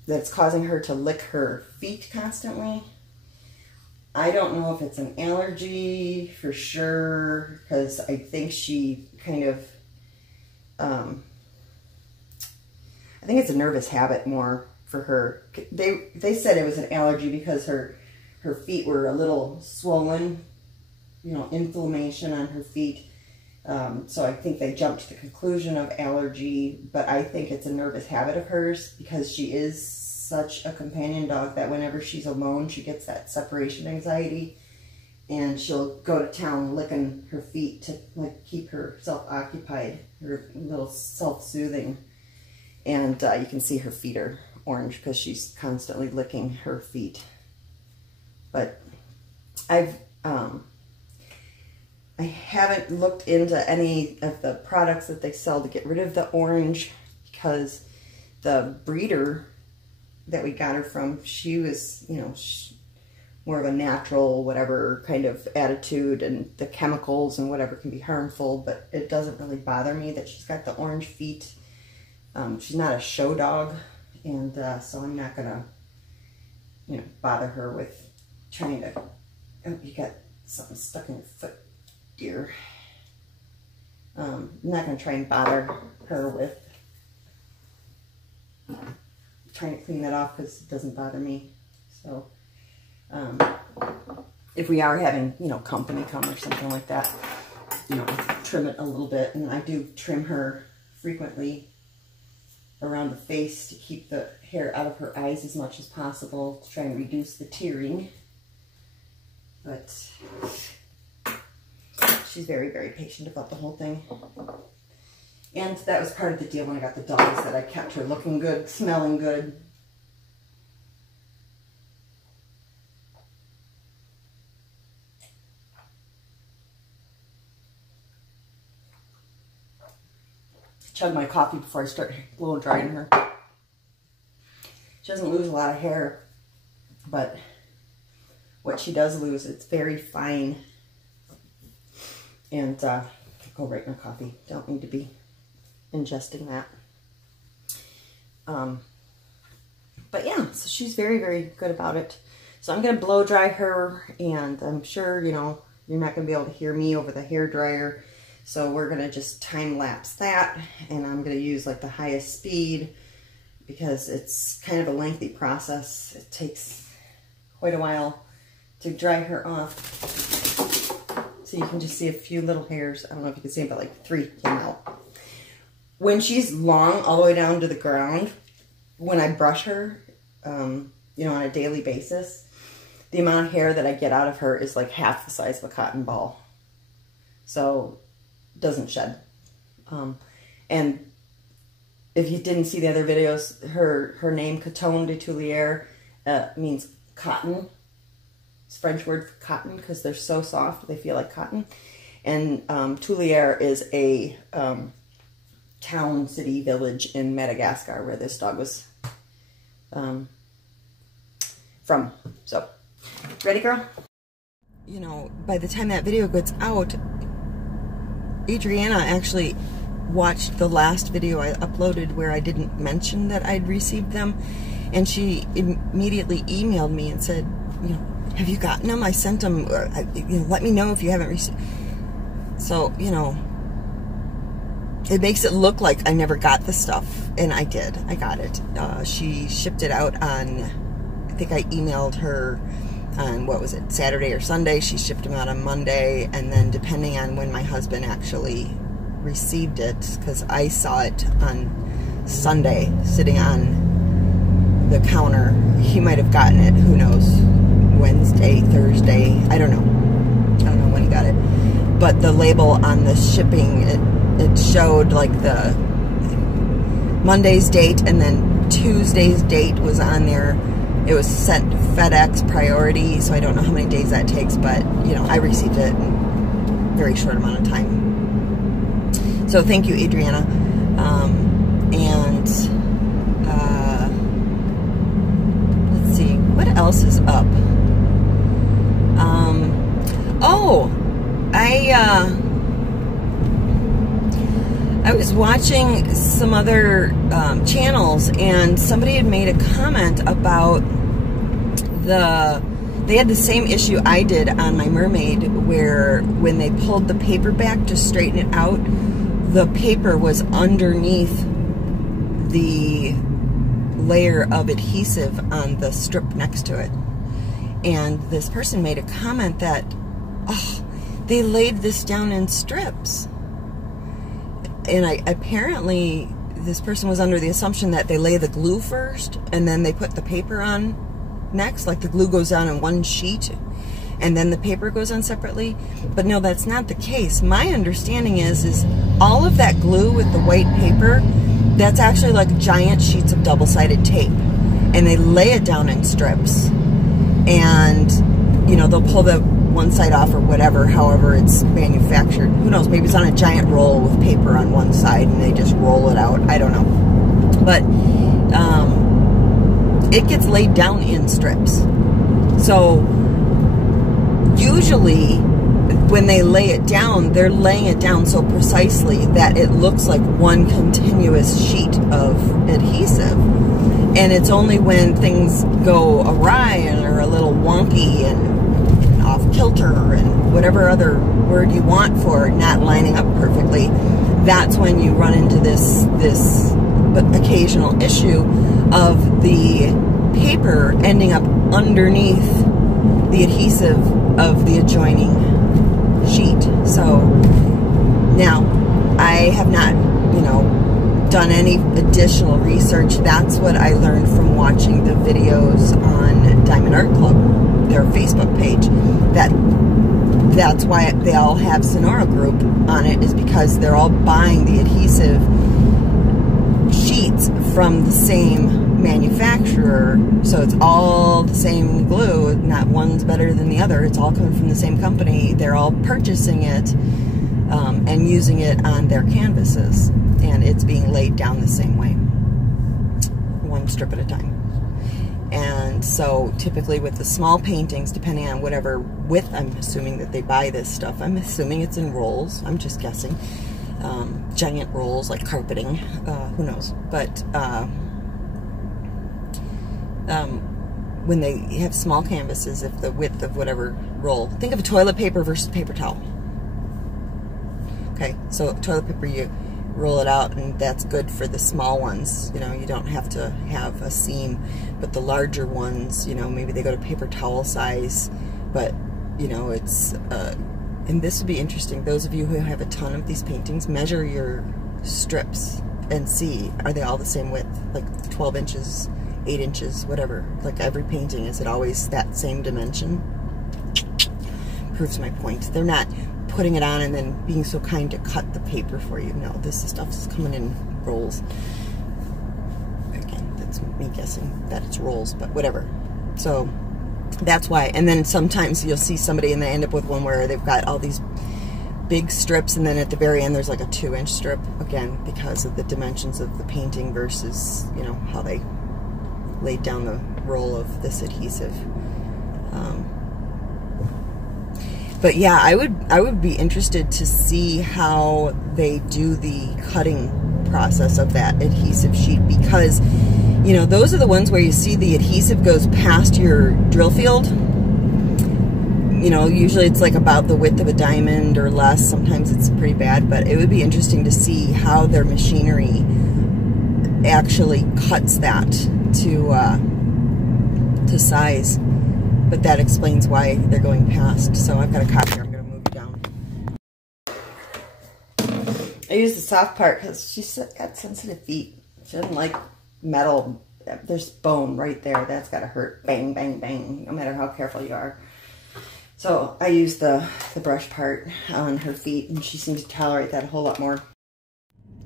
that's causing her to lick her feet constantly. I don't know if it's an allergy for sure, because I think she kind of, I think it's a nervous habit more for her. They said it was an allergy because her feet were a little swollen, you know, inflammation on her feet. So I think they jumped to the conclusion of allergy, but I think it's a nervous habit of hers because she is such a companion dog that whenever she's alone, she gets that separation anxiety, and she'll go to town licking her feet to like keep herself occupied, her little self-soothing. And you can see her feet are orange because she's constantly licking her feet. But I haven't looked into any of the products that they sell to get rid of the orange, because the breeder that we got her from, she was, you know, more of a natural whatever kind of attitude, and the chemicals and whatever can be harmful, but it doesn't really bother me that she's got the orange feet. She's not a show dog, and so I'm not gonna, you know, bother her with trying to, oh, you got something stuck in your foot, dear. I'm not going to try and bother her with trying to clean that off because it doesn't bother me. So if we are having, you know, company come or something like that, you know, trim it a little bit. And I do trim her frequently around the face to keep the hair out of her eyes as much as possible, to try and reduce the tearing. But she's very, very patient about the whole thing. And that was part of the deal when I got the dogs, that I kept her looking good, smelling good. Chug my coffee before I start blow drying her. She doesn't lose a lot of hair, but what she does lose, it's very fine. And go right in my coffee. Don't need to be ingesting that. But yeah, so she's very, very good about it. So I'm going to blow dry her, and I'm sure, you know, you're not going to be able to hear me over the hair dryer. So we're going to just time lapse that, and I'm going to use like the highest speed because it's kind of a lengthy process. It takes quite a while to dry her off. So you can just see a few little hairs. I don't know if you can see, but like 3 came out. When she's long all the way down to the ground, when I brush her, you know, on a daily basis, the amount of hair that I get out of her is like half the size of a cotton ball. So doesn't shed. And if you didn't see the other videos, her name, Coton de Tulier, means cotton. It's French word for cotton because they're so soft, they feel like cotton. And Tulier is a town, city, village in Madagascar where this dog was from. So, ready, girl? You know, by the time that video gets out, Adriana actually watched the last video I uploaded where I didn't mention that I'd received them, and she immediately emailed me and said, you know, have you gotten them? I sent them, you know, let me know if you haven't received. So, you know, it makes it look like I never got the stuff, and I did. I got it. She shipped it out on, I think I emailed her on, what was it, Saturday or Sunday. She shipped them out on Monday, and then depending on when my husband actually received it, because I saw it on Sunday sitting on the counter, he might have gotten it, who knows, Wednesday, Thursday, I don't know when he got it. But the label on the shipping, it showed like the Monday's date, and then Tuesday's date was on there. It was sent FedEx priority, so I don't know how many days that takes, but, you know, I received it in a very short amount of time. So thank you, Adriana. And let's see, what else is up? I was watching some other channels, and somebody had made a comment about they had the same issue I did on my mermaid, where when they pulled the paper back to straighten it out, the paper was underneath the layer of adhesive on the strip next to it. And this person made a comment that, oh, they laid this down in strips. And apparently this person was under the assumption that they lay the glue first and then they put the paper on next, like the glue goes on in one sheet and then the paper goes on separately. But no, that's not the case. My understanding is all of that glue with the white paper, that's actually like giant sheets of double-sided tape, and they lay it down in strips, and you know, they'll pull the one side off or whatever, however it's manufactured. Who knows, maybe it's on a giant roll with paper on one side and they just roll it out. I don't know. But it gets laid down in strips. So usually when they lay it down, they're laying it down so precisely that it looks like one continuous sheet of adhesive. And it's only when things go awry and are a little wonky and off kilter and whatever other word you want for not lining up perfectly, that's when you run into this occasional issue of the paper ending up underneath the adhesive of the adjoining sheet. So now I have not, you know, done any additional research. That's what I learned from watching the videos on Diamond Art Club, their Facebook page. That's why they all have Sonora Group on it, is because they're all buying the adhesive sheets from the same manufacturer. So it's all the same glue, not one's better than the other. It's all coming from the same company. They're all purchasing it and using it on their canvases, and it's being laid down the same way, one strip at a time. And so typically with the small paintings, depending on whatever width, I'm assuming that they buy this stuff. I'm assuming it's in rolls. I'm just guessing. Giant rolls like carpeting. Who knows? But when they have small canvases, if the width of whatever roll, think of a toilet paper versus paper towel. Okay, so toilet paper, you roll it out, and that's good for the small ones. You know, you don't have to have a seam. But the larger ones, you know, maybe they go to paper towel size. But, you know, it's, and this would be interesting. Those of you who have a ton of these paintings, measure your strips and see, are they all the same width? Like 12 inches, 8 inches, whatever. Like every painting, is it always that same dimension? Proves my point. They're not putting it on and then being so kind to cut the paper for you. No, this stuff is coming in rolls. Again, that's me guessing that it's rolls, but whatever. So that's why. And then sometimes you'll see somebody and they end up with one where they've got all these big strips, and then at the very end there's like a 2-inch strip, again because of the dimensions of the painting versus, you know, how they laid down the roll of this adhesive. But yeah, I would be interested to see how they do the cutting process of that adhesive sheet, because, you know, those are the ones where you see the adhesive goes past your drill field. You know, usually it's like about the width of a diamond or less. Sometimes it's pretty bad, but it would be interesting to see how their machinery actually cuts that to size. But that explains why they're going past. So I've got a copy here. I'm going to move it down. I use the soft part because she's got sensitive feet. She doesn't like metal. There's bone right there. That's got to hurt. Bang, bang, bang, no matter how careful you are. So I use the brush part on her feet, and she seems to tolerate that a whole lot more.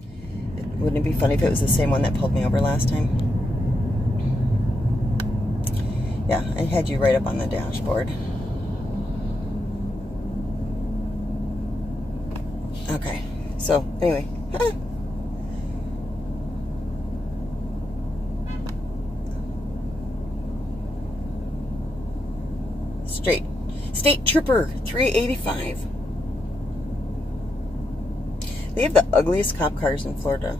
Wouldn't it be funny if it was the same one that pulled me over last time? Yeah, I had you right up on the dashboard. Okay, so anyway. Straight. State Trooper 385. They have the ugliest cop cars in Florida.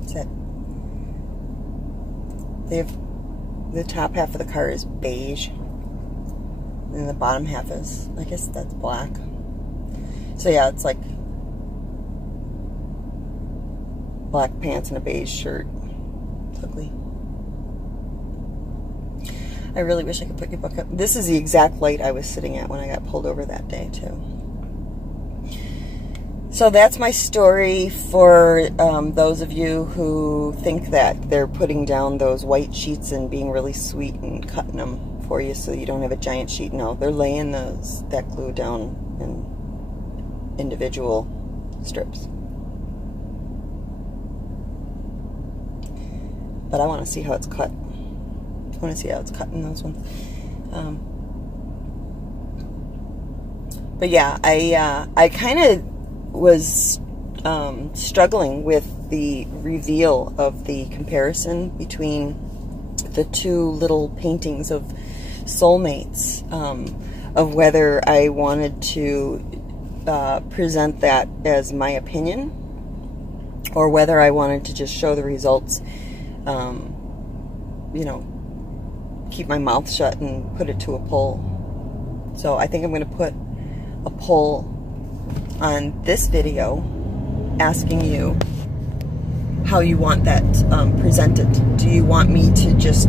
That's it. They have, the top half of the car is beige. And the bottom half is, I guess that's black. So yeah, it's like black pants and a beige shirt. It's ugly. I really wish I could put your book up. This is the exact light I was sitting at when I got pulled over that day, too. So that's my story for those of you who think that they're putting down those white sheets and being really sweet and cutting them for you so you don't have a giant sheet. No, they're laying that glue down in individual strips. But I want to see how it's cut. I want to see how it's cut in those ones. But yeah, I kind of was struggling with the reveal of the comparison between the two little paintings of soulmates, of whether I wanted to present that as my opinion or whether I wanted to just show the results, you know, keep my mouth shut and put it to a poll. So I think I'm going to put a poll on this video asking you how you want that presented. Do you want me to just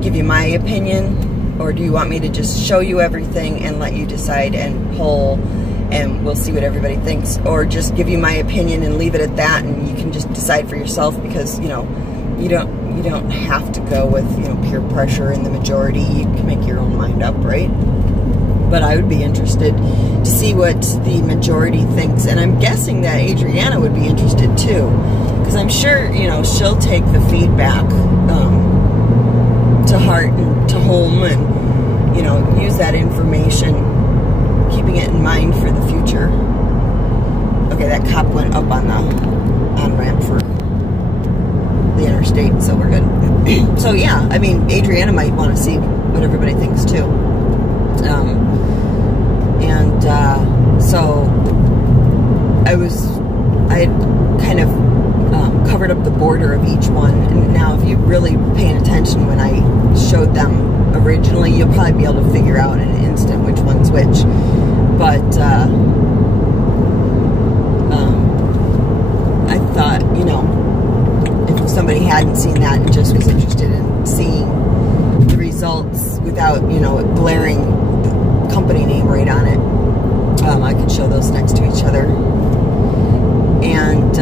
give you my opinion, or do you want me to just show you everything and let you decide and poll and we'll see what everybody thinks, or just give you my opinion and leave it at that and you can just decide for yourself, because you know you don't have to go with, you know, peer pressure and the majority. You can make your own mind up, right? But I would be interested to see what the majority thinks, and I'm guessing that Adriana would be interested too, because I'm sure, you know, she'll take the feedback to heart and to home, and, you know, use that information, keeping it in mind for the future. Okay, that cop went up on the on-ramp for the interstate, so we're good. So yeah, I mean, Adriana might want to see what everybody thinks too. So I had kind of covered up the border of each one, and now if you're really paying attention when I showed them originally, you'll probably be able to figure out in an instant which one's which. But I thought, you know, if somebody hadn't seen that and just was interested in seeing the results without, you know, blaring the company name right on it, I could show those next to each other. And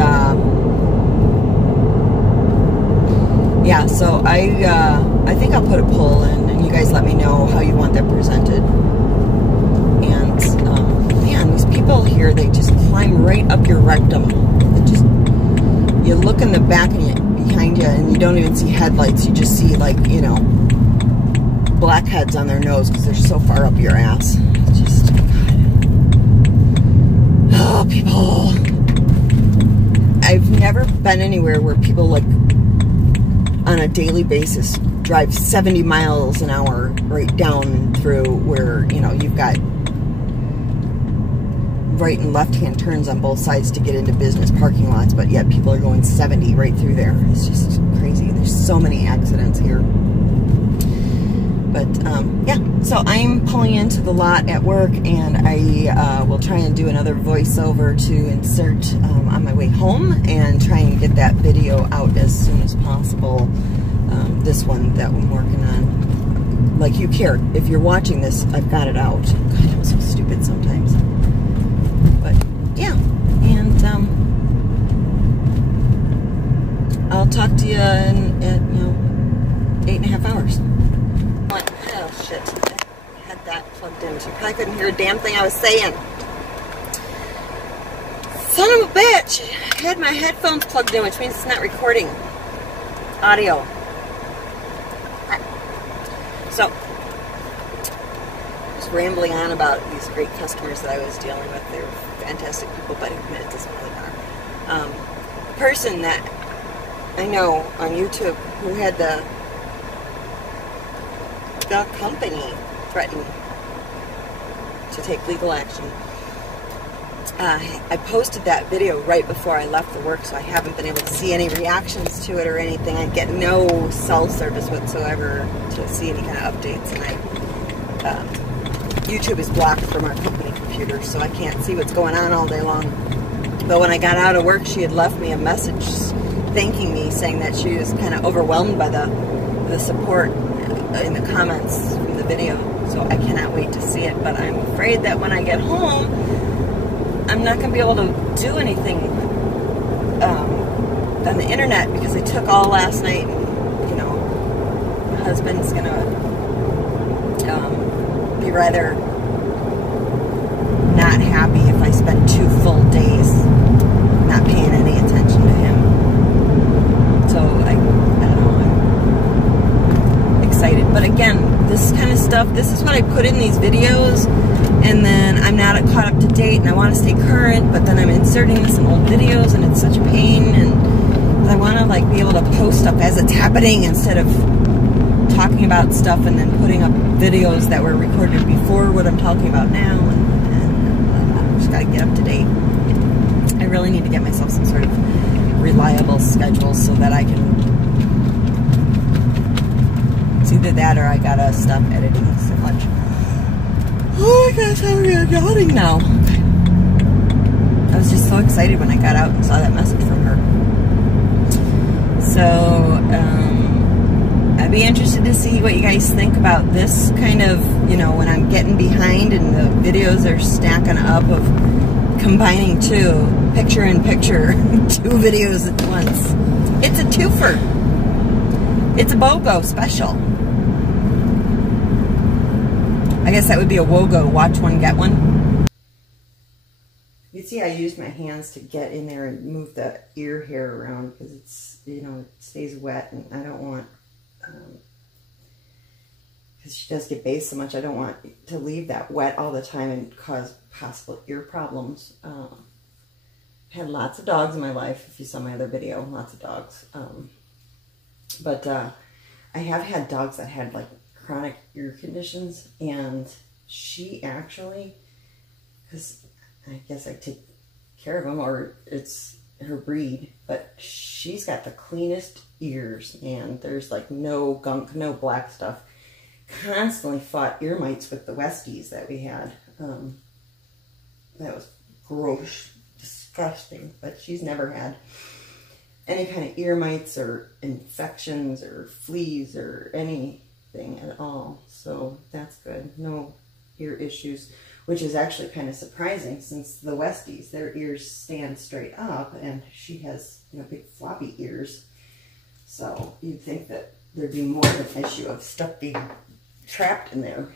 yeah, so I think I'll put a poll in, and you guys let me know how you want that presented. And man, these people here, they just climb right up your rectum. They just, you look in the back and behind you, and you don't even see headlights. You just see, like, you know, blackheads on their nose because they're so far up your ass. It's just, God. Oh, people. I've never been anywhere where people, like, on a daily basis drive 70 miles an hour right down through where, you know, you've got right and left hand turns on both sides to get into business parking lots, but yet people are going 70 right through there. It's just crazy. There's so many accidents here. But yeah, so I'm pulling into the lot at work, and I will try and do another voiceover to insert on my way home and try and get that video out as soon as possible. This one that I'm working on. Like, you care. If you're watching this, I've got it out. God, I'm so stupid sometimes. But yeah, and I'll talk to you in, you know, 8.5 hours. Oh shit, I had that plugged in, so you probably couldn't hear a damn thing I was saying. Son of a bitch! I had my headphones plugged in, which means it's not recording audio. So, just rambling on about these great customers that I was dealing with. They're fantastic people, but it doesn't really matter. The person that I know on YouTube who had the company threatened to take legal action I posted that video right before I left for work, so I haven't been able to see any reactions to it or anything. I get no cell service whatsoever to see any kind of updates, and YouTube is blocked from our company computer, so I can't see what's going on all day long. But when I got out of work, she had left me a message thanking me, saying that she was kind of overwhelmed by the support in the comments from the video. So I cannot wait to see it, but I'm afraid that when I get home, I'm not going to be able to do anything on the internet, because I took all last night, and, you know, my husband's going to be rather not happy if I spend 2 full days not paying any attention to him. So I don't know, I'm excited. But again, this kind of stuff, this is what I put in these videos, and then I'm not caught up to date, and I want to stay current, but then I'm inserting some old videos, and it's such a pain, and I want to like be able to post stuff as it's happening instead of talking about stuff and then putting up videos that were recorded before what I'm talking about now, and I just got to get up to date. I really need to get myself some sort of reliable schedule so that I can, it's either that or I gotta stop editing so much. Oh my gosh, I'm yawning now. I was just so excited when I got out and saw that message from her. So, I'd be interested to see what you guys think about this kind of, you know, when I'm getting behind and the videos are stacking up of combining 2 picture-in-picture 2 videos at once. It's a twofer. It's a BOGO special. I guess that would be a WOGO, watch one, get one. You see I used my hands to get in there and move the ear hair around because it's, you know, it stays wet, and I don't want, because she does get bathed so much, I don't want to leave that wet all the time and cause possible ear problems. Had lots of dogs in my life, if you saw my other video, lots of dogs. But I have had dogs that had like chronic ear conditions, and she actually, because I guess I take care of them, or it's her breed, but she's got the cleanest ears, and there's like no gunk, no black stuff. Constantly fought ear mites with the Westies that we had. That was gross, disgusting, but she's never had any kind of ear mites or infections or fleas or anything at all. So that's good. No ear issues, which is actually kind of surprising since the Westies, their ears stand straight up, and she has, you know, big floppy ears. So you'd think that there'd be more of an issue of stuff being trapped in there.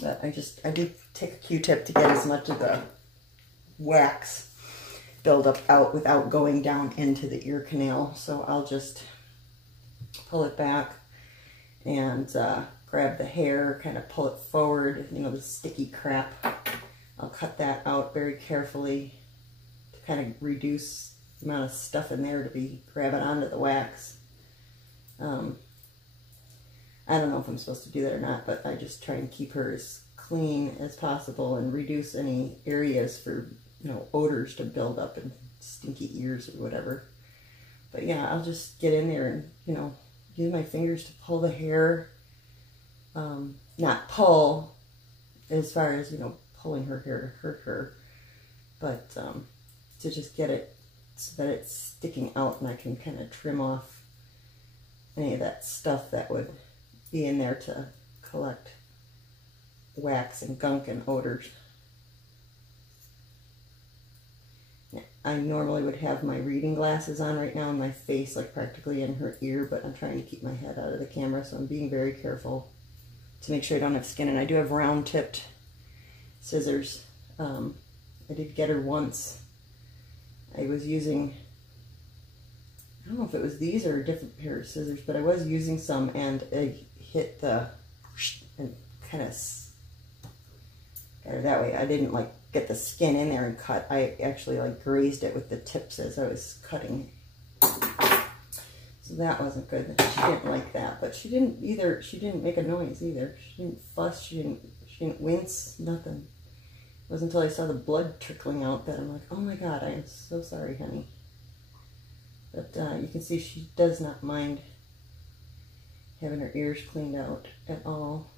But I did take a Q-tip to get as much of the wax buildup out without going down into the ear canal. So I'll just pull it back and grab the hair, kind of pull it forward, you know, the sticky crap. I'll cut that out very carefully to kind of reduce the amount of stuff in there to be grabbing onto the wax. I don't know if I'm supposed to do that or not, but I just try and keep her as clean as possible and reduce any areas for, you know, odors to build up and stinky ears or whatever. But yeah, I'll just get in there and, you know, use my fingers to pull the hair. Not pull as far as, you know, pulling her hair to hurt her, but to just get it so that it's sticking out and I can kind of trim off any of that stuff that would be in there to collect wax and gunk and odors. I normally would have my reading glasses on right now, and my face like practically in her ear, but I'm trying to keep my head out of the camera, so I'm being very careful to make sure I don't have skin. And I do have round tipped scissors. I did get her once. I was using, I don't know if it was these or a different pair of scissors, but I was using some, and I hit the, and kind of got her that way. I didn't like get the skin in there and cut. I actually like grazed it with the tips as I was cutting. So that wasn't good. She didn't like that, but she didn't either. She didn't make a noise either. She didn't fuss. She didn't wince. Nothing. It wasn't until I saw the blood trickling out that I'm like, oh my God, I am so sorry, honey. But you can see she does not mind having her ears cleaned out at all.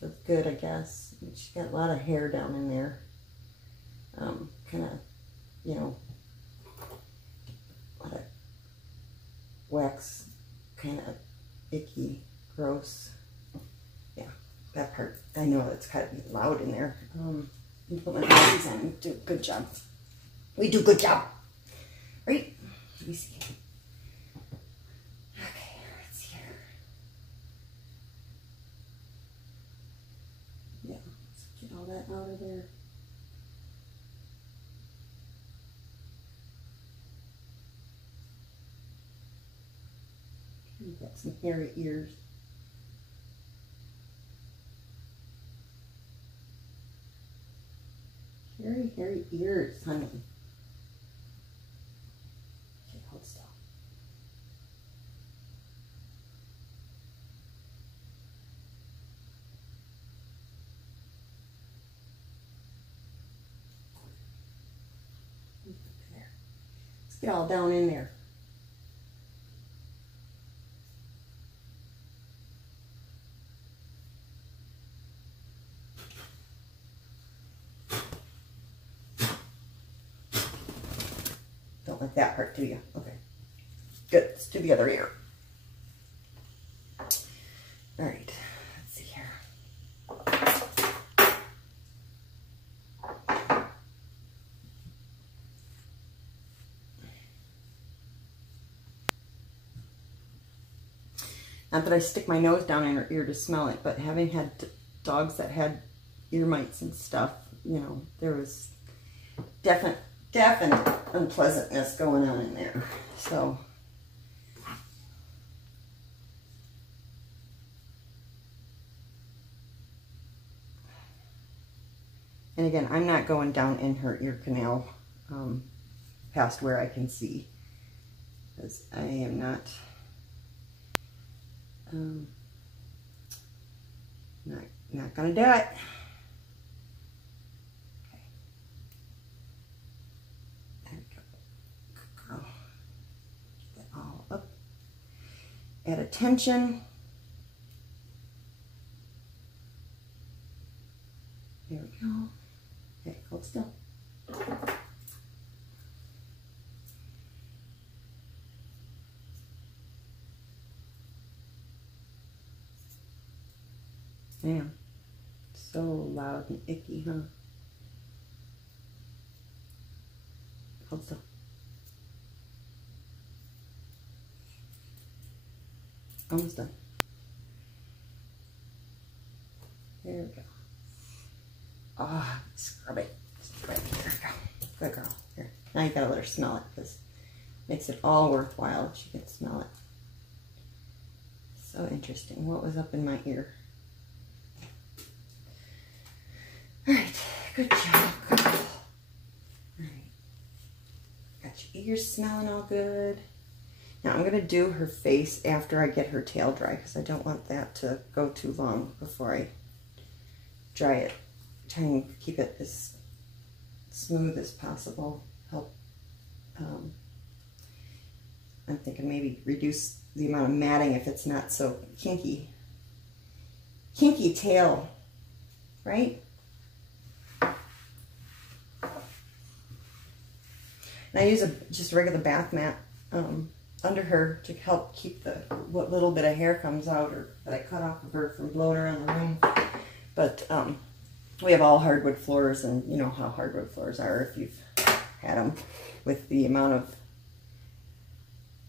Feels good, I guess. She's got a lot of hair down in there. Kind of, you know, a lot of wax, kind of icky, gross. Yeah, that part, I know it's kind of loud in there. Let me put my glasses on and do a good job. We do a good job. Right? Let me see. Okay, let's see here. Yeah, let's get all that out of there. We've got some hairy ears. Hairy ears, honey. Okay, hold still. There. Let's get all down in there. Don't like that part, do you? Okay. Good. Let's do the other ear. All right. Let's see here. Not that I stick my nose down in her ear to smell it, but having had dogs that had ear mites and stuff, you know, there was definite unpleasantness going on in there. So and again, I'm not going down in her ear canal past where I can see, because I am not not gonna do it. Add attention. There we go. Okay, hold still. Man, so loud and icky, huh? Hold still. Almost done. There we go. Ah, oh, scrub it. There we go. Good girl. Here. Now you gotta let her smell it, because it makes it all worthwhile if she can smell it. So interesting. What was up in my ear? Alright, good job, girl. Alright. Got your ears smelling all good. Now I'm going to do her face after I get her tail dry, because I don't want that to go too long before I dry it. Try and keep it as smooth as possible. Help. I'm thinking maybe reduce the amount of matting if it's not so kinky. Kinky tail, right? And I use just a regular bath mat under her to help keep what little bit of hair comes out or that I cut off of her from blowing around the room. But we have all hardwood floors, and you know how hardwood floors are if you've had them, with the amount of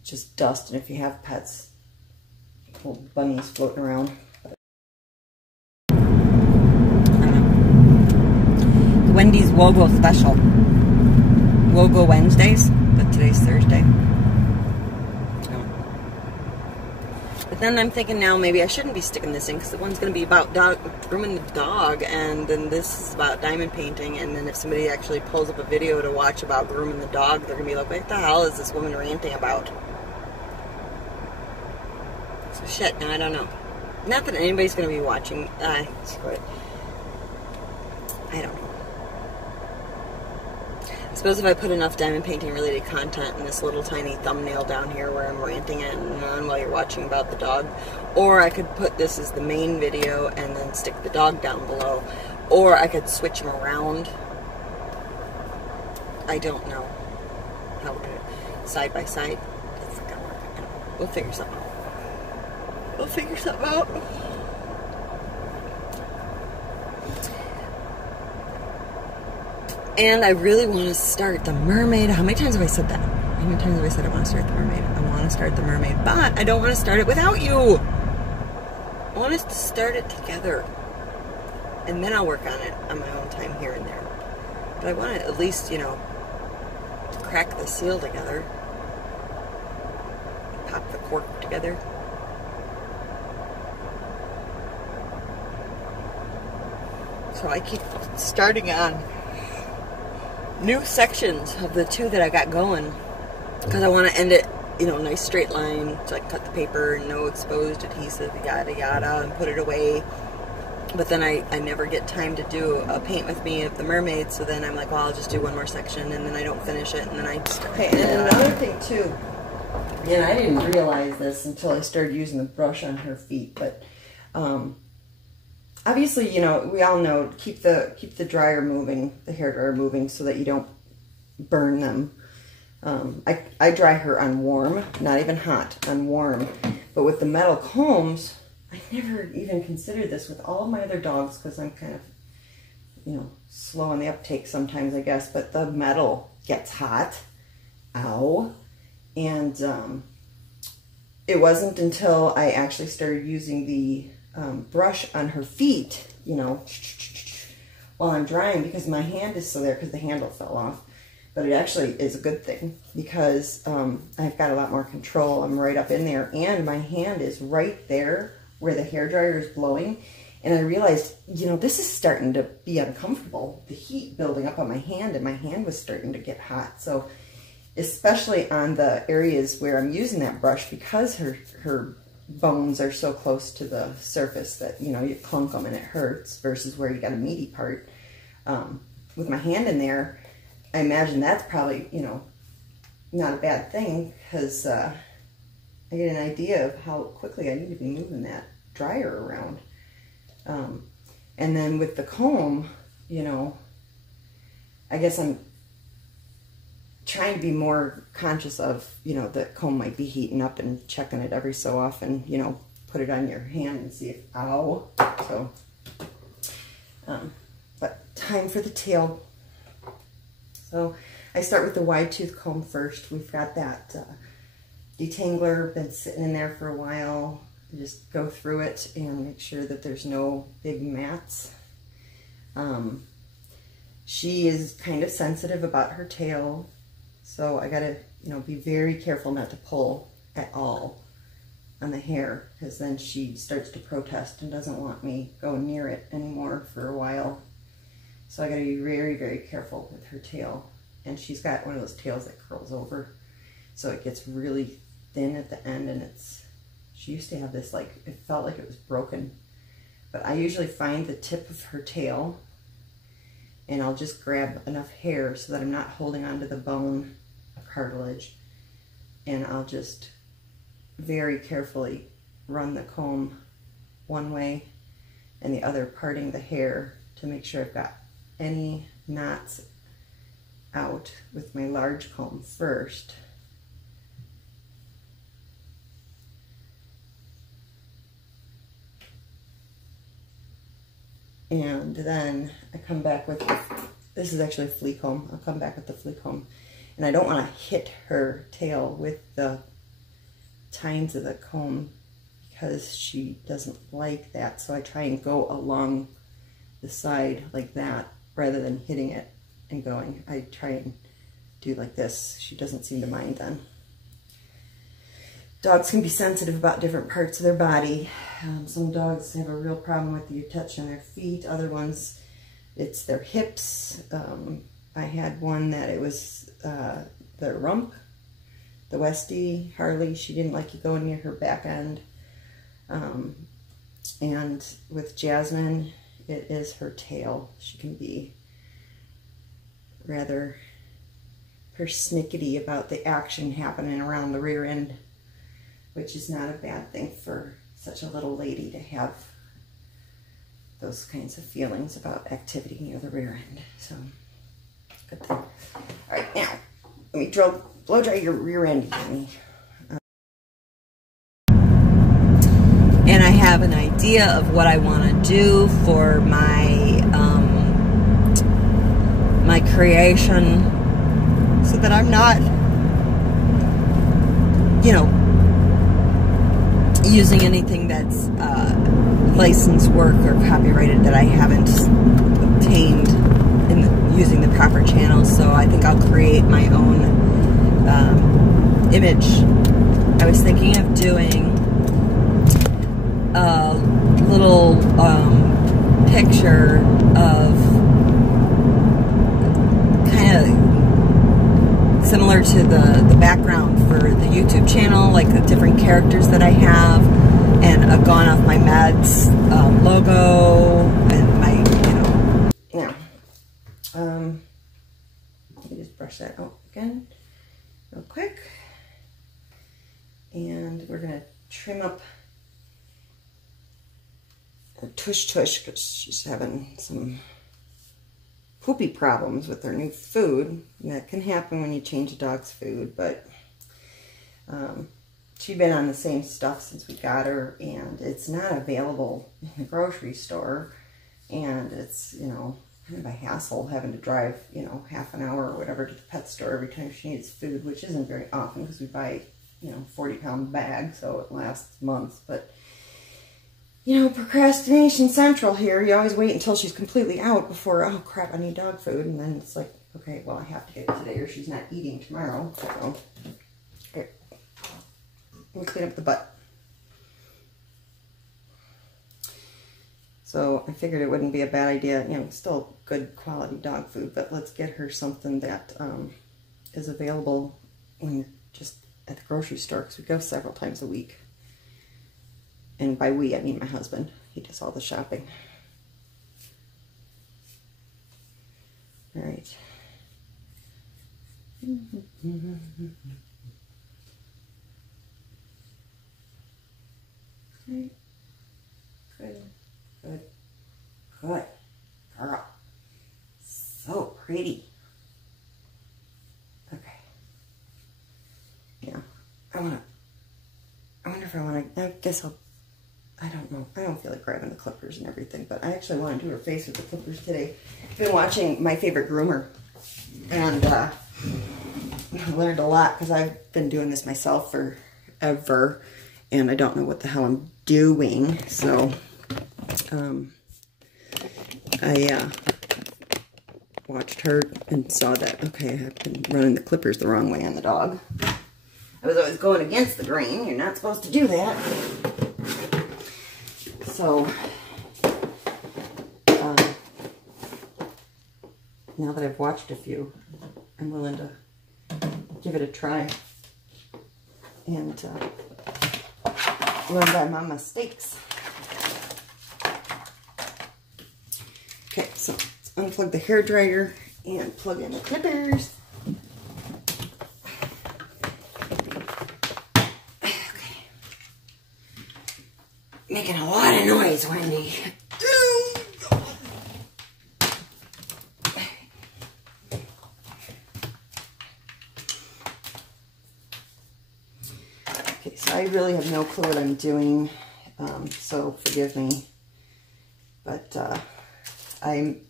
just dust, and if you have pets, little bunnies floating around. The Wendy's Wogo special. Wogo Wednesdays, but today's Thursday. But then I'm thinking now maybe I shouldn't be sticking this in, because the one's going to be about grooming the dog, and then this is about diamond painting, and then if somebody actually pulls up a video to watch about grooming the dog, they're going to be like, what the hell is this woman ranting about? So shit, now I don't know. Not that anybody's going to be watching. Screw it. I don't know. I suppose if I put enough diamond painting related content in this little tiny thumbnail down here where I'm ranting on while you're watching about the dog, or I could put this as the main video and then stick the dog down below, or I could switch them around. I don't know how to do it. Side by side. It's not gonna work. I don't know. We'll figure something out. We'll figure something out. And I really want to start the mermaid. How many times have I said that? How many times have I said I want to start the mermaid? I want to start the mermaid, but I don't want to start it without you. I want us to start it together. And then I'll work on it on my own time here and there. But I want to at least, you know, crack the seal together. Pop the cork together. So I keep starting on new sections of the two that I got going, because I want to end it, you know, nice straight line, so I can cut the paper, no exposed adhesive, yada yada, and put it away. But then I never get time to do a paint with me of the mermaid, so then I'm like, well, I'll just do one more section, and then I don't finish it, and then I just... Okay, and another thing too, and I didn't realize this until I started using the brush on her feet, but obviously, you know, we all know, keep the dryer moving, the hair dryer moving, so that you don't burn them. I dry her on warm, not even hot, on warm. But with the metal combs, I never even considered this with all of my other dogs, because I'm kind of, you know, slow on the uptake sometimes, I guess. But the metal gets hot. Ow. And it wasn't until I actually started using the brush on her feet, you know, while I'm drying, because my hand is still there because the handle fell off. But it actually is a good thing, because I've got a lot more control. I'm right up in there, and my hand is right there where the hairdryer is blowing. And I realized, you know, this is starting to be uncomfortable. The heat building up on my hand, and my hand was starting to get hot. So especially on the areas where I'm using that brush, because her bones are so close to the surface that, you know, you clunk them and it hurts, versus where you got a meaty part. With my hand in there, I imagine that's probably, you know, not a bad thing, because I get an idea of how quickly I need to be moving that dryer around. And then with the comb, you know, I guess I'm trying to be more conscious of, you know, the comb might be heating up, and checking it every so often, you know, put it on your hand and see if, ow. So, but time for the tail. So I start with the wide tooth comb first. We've got that detangler, been sitting in there for a while. Just go through it and make sure that there's no big mats. She is kind of sensitive about her tail, so I gotta, you know, be very careful not to pull at all on the hair, because then she starts to protest and doesn't want me going near it anymore for a while. So I gotta be very, very careful with her tail. And she's got one of those tails that curls over, so it gets really thin at the end, and she used to have this, like, it felt like it was broken. But I usually find the tip of her tail, and I'll just grab enough hair so that I'm not holding onto the bone of cartilage, and I'll just very carefully run the comb one way and the other, parting the hair to make sure I've got any knots out with my large comb first. And then I come back with, this is actually a flea comb. I'll come back with the flea comb. And I don't want to hit her tail with the tines of the comb, because she doesn't like that. So I try and go along the side like that, rather than hitting it and going. I try and do like this. She doesn't seem to mind then. Dogs can be sensitive about different parts of their body. Some dogs have a real problem with you touching their feet. Other ones, it's their hips. I had one that it was the rump, the Westie, Harley. She didn't like you going near her back end. And with Jazmine, it is her tail. She can be rather persnickety about the action happening around the rear end, which is not a bad thing for such a little lady to have those kinds of feelings about activity near the rear end. So, good thing. All right, now, let me blow dry your rear end for me. And I have an idea of what I want to do for my my creation, so that I'm not, you know, using anything that's licensed work or copyrighted that I haven't obtained using the proper channels. So I think I'll create my own image. I was thinking of doing a little picture of kind of similar to the background for the YouTube channel, like the different characters that I have, and a Gone Off My Meds logo, and my, you know, now, let me just brush that out again real quick, and we're going to trim up Tush because she's having some poopy problems with her new food. And that can happen when you change a dog's food, but she's been on the same stuff since we got her, and it's not available in the grocery store, and it's, you know, kind of a hassle having to drive, you know, half an hour or whatever to the pet store every time she needs food, which isn't very often because we buy, you know, 40-pound bag, so it lasts months. But you know, procrastination central here. You always wait until she's completely out before, oh crap, I need dog food. And then it's like, okay, well, I have to get it today or she's not eating tomorrow. So, okay. Let me clean up the butt. So I figured it wouldn't be a bad idea, you know, still good quality dog food, but let's get her something that is available when you're just at the grocery store, because we go several times a week. And by we, I mean my husband. He does all the shopping. All right. Okay. Good. Good. Good. Girl. So pretty. Okay. Yeah. I wonder if I want to, I guess I don't know. I don't feel like grabbing the clippers and everything, but I actually want to do her face with the clippers today. I've been watching My Favorite Groomer, and I learned a lot because I've been doing this myself forever, and I don't know what the hell I'm doing. So I watched her and saw that, okay, I've been running the clippers the wrong way on the dog. I was always going against the grain. You're not supposed to do that. So, now that I've watched a few, I'm willing to give it a try and learn by my mistakes. Okay, so let's unplug the hairdryer and plug in the clippers. Making a lot of noise, Wendy. Okay, so I really have no clue what I'm doing, so forgive me. But I'm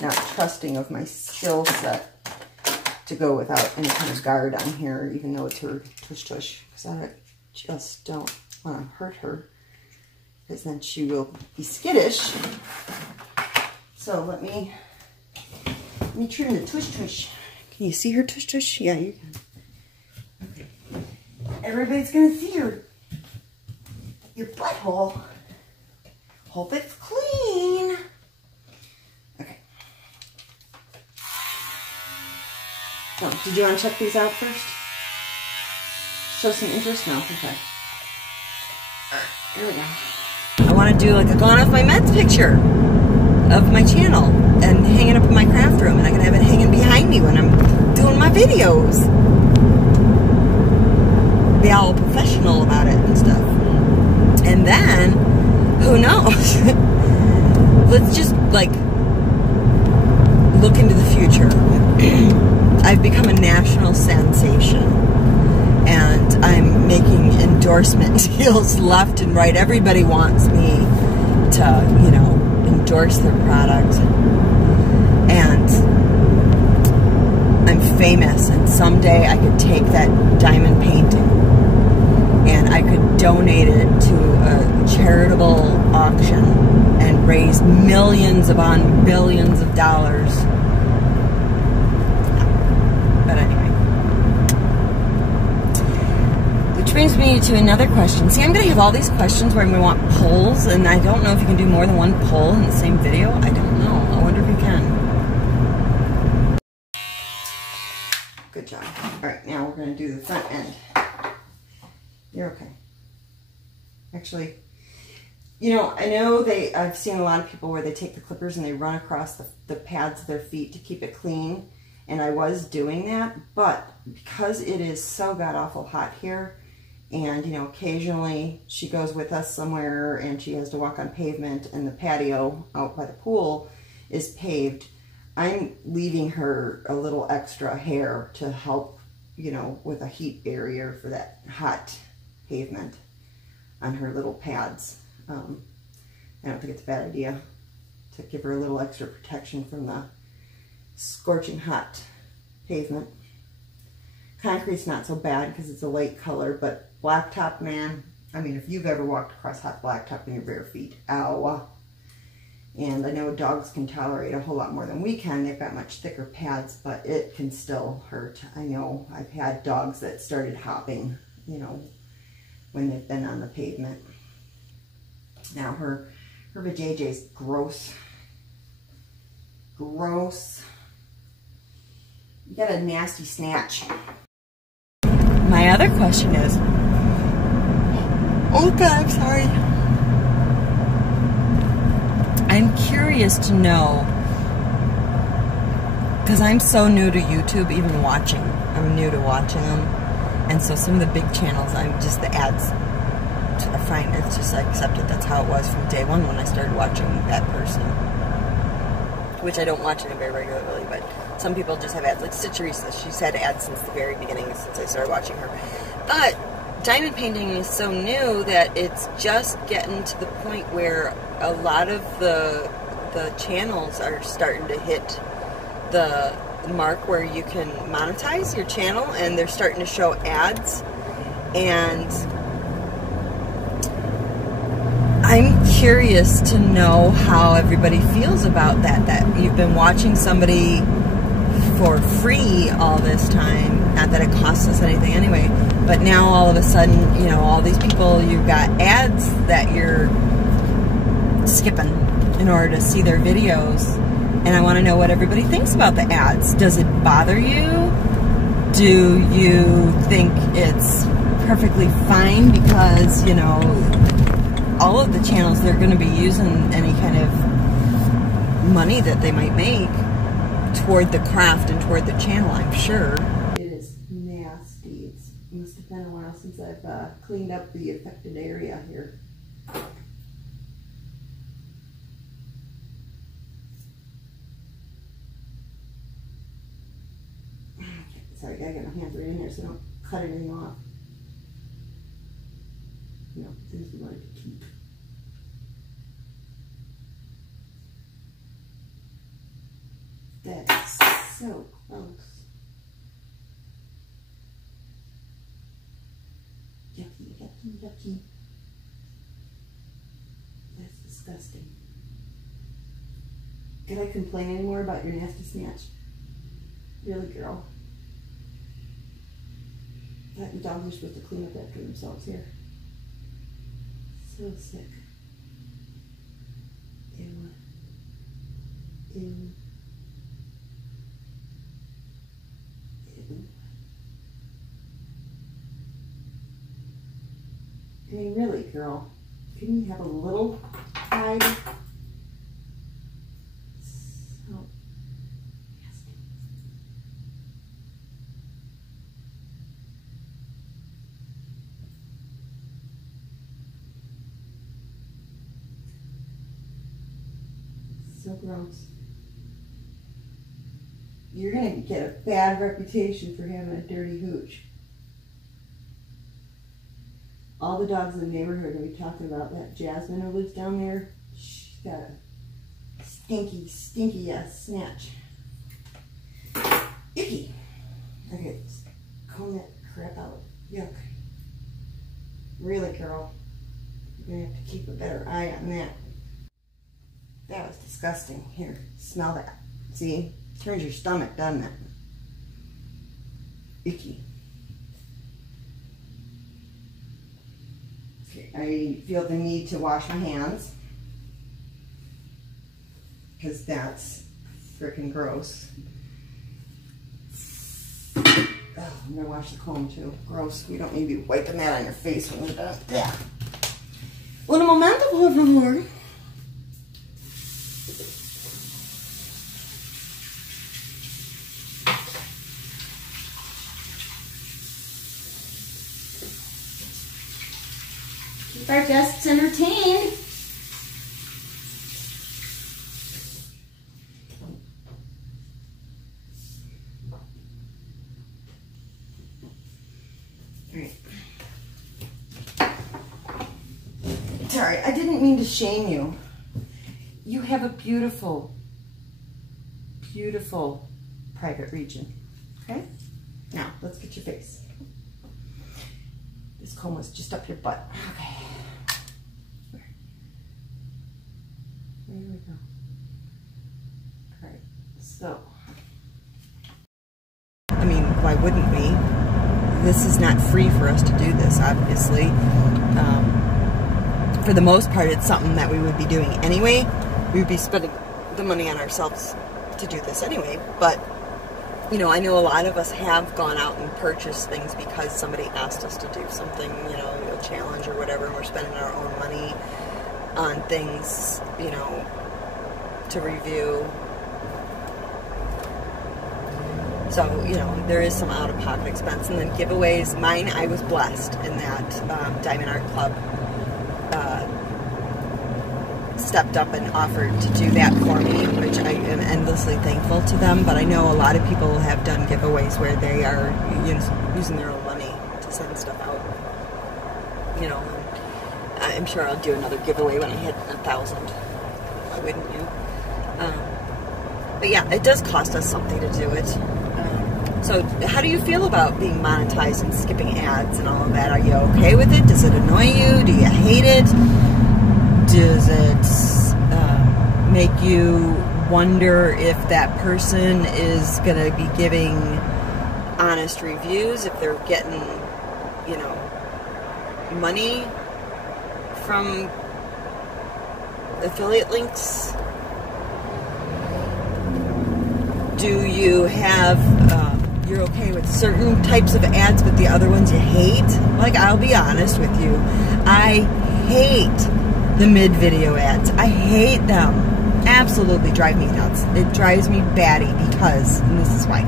not trusting of my skill set to go without any kind of guard on here, even though it's her tush-tush, because I just don't want to hurt her, because then she will be skittish. So let me trim the tush-tush. Can you see her tush-tush? Yeah, you can. Okay. Everybody's gonna see your butthole. Hope it's clean. Okay. So, did you want to check these out first? Show some interest? No? Okay. Alright, here we go. I want to do like a Gone Off My Meds picture of my channel and hanging up in my craft room, and I can have it hanging behind me when I'm doing my videos. Be all professional about it and stuff. And then, who knows? Let's just like look into the future. I've become a national sensation, and I'm making endorsement deals left and right. Everybody wants me to, you know, endorse their product, and I'm famous, and someday I could take that diamond painting and I could donate it to a charitable auction and raise millions upon billions of dollars. But anyway, which brings me to another question. See, I'm going to have all these questions where I'm going to want polls, and I don't know if you can do more than one poll in the same video. I don't know. I wonder if you can. Good job. All right, now we're going to do the front end. You're okay. Actually, you know, I know I've seen a lot of people where they take the clippers and they run across the pads of their feet to keep it clean. And I was doing that, but because it is so god-awful hot here, and, you know, occasionally she goes with us somewhere and she has to walk on pavement, and the patio out by the pool is paved, I'm leaving her a little extra hair to help, you know, with a heat barrier for that hot pavement on her little pads. I don't think it's a bad idea to give her a little extra protection from the scorching hot pavement. Concrete's not so bad because it's a light color, but blacktop, man, I mean, if you've ever walked across hot blacktop in your bare feet, ow. And I know dogs can tolerate a whole lot more than we can. They've got much thicker pads, but it can still hurt. I know I've had dogs that started hopping, you know, when they've been on the pavement. Now her vajayjay's gross. Gross. You got a nasty snatch. My other question is, oh God, I'm sorry. I'm curious to know, because I'm so new to YouTube, even watching. I'm new to watching them. And so some of the big channels, I'm just the ads, I find it's just I accepted. That's how it was from day one when I started watching that person. Which I don't watch anybody regularly, but some people just have ads. Like Teresa, she's had ads since the very beginning, since I started watching her. But diamond painting is so new that it's just getting to the point where a lot of the channels are starting to hit the mark where you can monetize your channel, and they're starting to show ads. And I'm curious to know how everybody feels about that you've been watching somebody for free all this time. Not that it costs us anything anyway, but now all of a sudden, you know, all these people, you've got ads that you're skipping in order to see their videos. And I want to know what everybody thinks about the ads. Does it bother you? Do you think it's perfectly fine because, you know, all of the channels, they're going to be using any kind of money that they might make toward the craft and toward the channel, I'm sure. It is nasty. It must have been a while since I've cleaned up the affected area here. Sorry, I gotta get my hands right in there so I don't cut anything off. You know, things we wanted to keep. That's so close. Yucky, yucky, yucky. That's disgusting. Can I complain anymore about your nasty snatch? Really, girl? That dogs are supposed to clean up after themselves here. So sick. Ew. Ew. Ew. I mean, really, girl, can you have a little pride? So gross. You're gonna get a bad reputation for having a dirty hooch. All the dogs in the neighborhood are talking about that Jazmine who lives down there. She's got a stinky, stinky ass snatch. Icky. Okay, let's comb that crap out. Yuck. Really, girl. You're gonna have to keep a better eye on that. That was disgusting. Here, smell that. See? Turns your stomach, doesn't it? Icky. Okay, I feel the need to wash my hands because that's freaking gross. Oh, I'm gonna wash the comb too. Gross. You don't need to be wiping that on your face when you're done. Yeah. Un momento, por favor. Keep our guests entertained. Alright. Sorry, I didn't mean to shame you. You have a beautiful, beautiful private region. Okay? Now, let's get your face. This comb was just up your butt. Okay. There we go. Alright, so. I mean, why wouldn't we? This is not free for us to do this, obviously. For the most part, it's something that we would be doing anyway. We would be spending the money on ourselves to do this anyway. But, you know, I know a lot of us have gone out and purchased things because somebody asked us to do something, you know, a challenge or whatever, and we're spending our own money on things, you know, to review. So, you know, there is some out-of-pocket expense. And then giveaways. Mine, I was blessed in that Diamond Art Club stepped up and offered to do that for me, which I am endlessly thankful to them. But I know a lot of people have done giveaways where they are using their own money to send stuff out. You know, I'm sure I'll do another giveaway when I hit 1,000. Why wouldn't you? But yeah, it does cost us something to do it. So how do you feel about being monetized and skipping ads and all of that? Are you okay with it? Does it annoy you? Do you hate it? Does it make you wonder if that person is going to be giving honest reviews, if they're getting, you know, money from affiliate links? Do you have, you're okay with certain types of ads, but the other ones you hate? Like, I'll be honest with you. I hate the mid-video ads. I hate them. Absolutely drive me nuts. It drives me batty because, and this is why.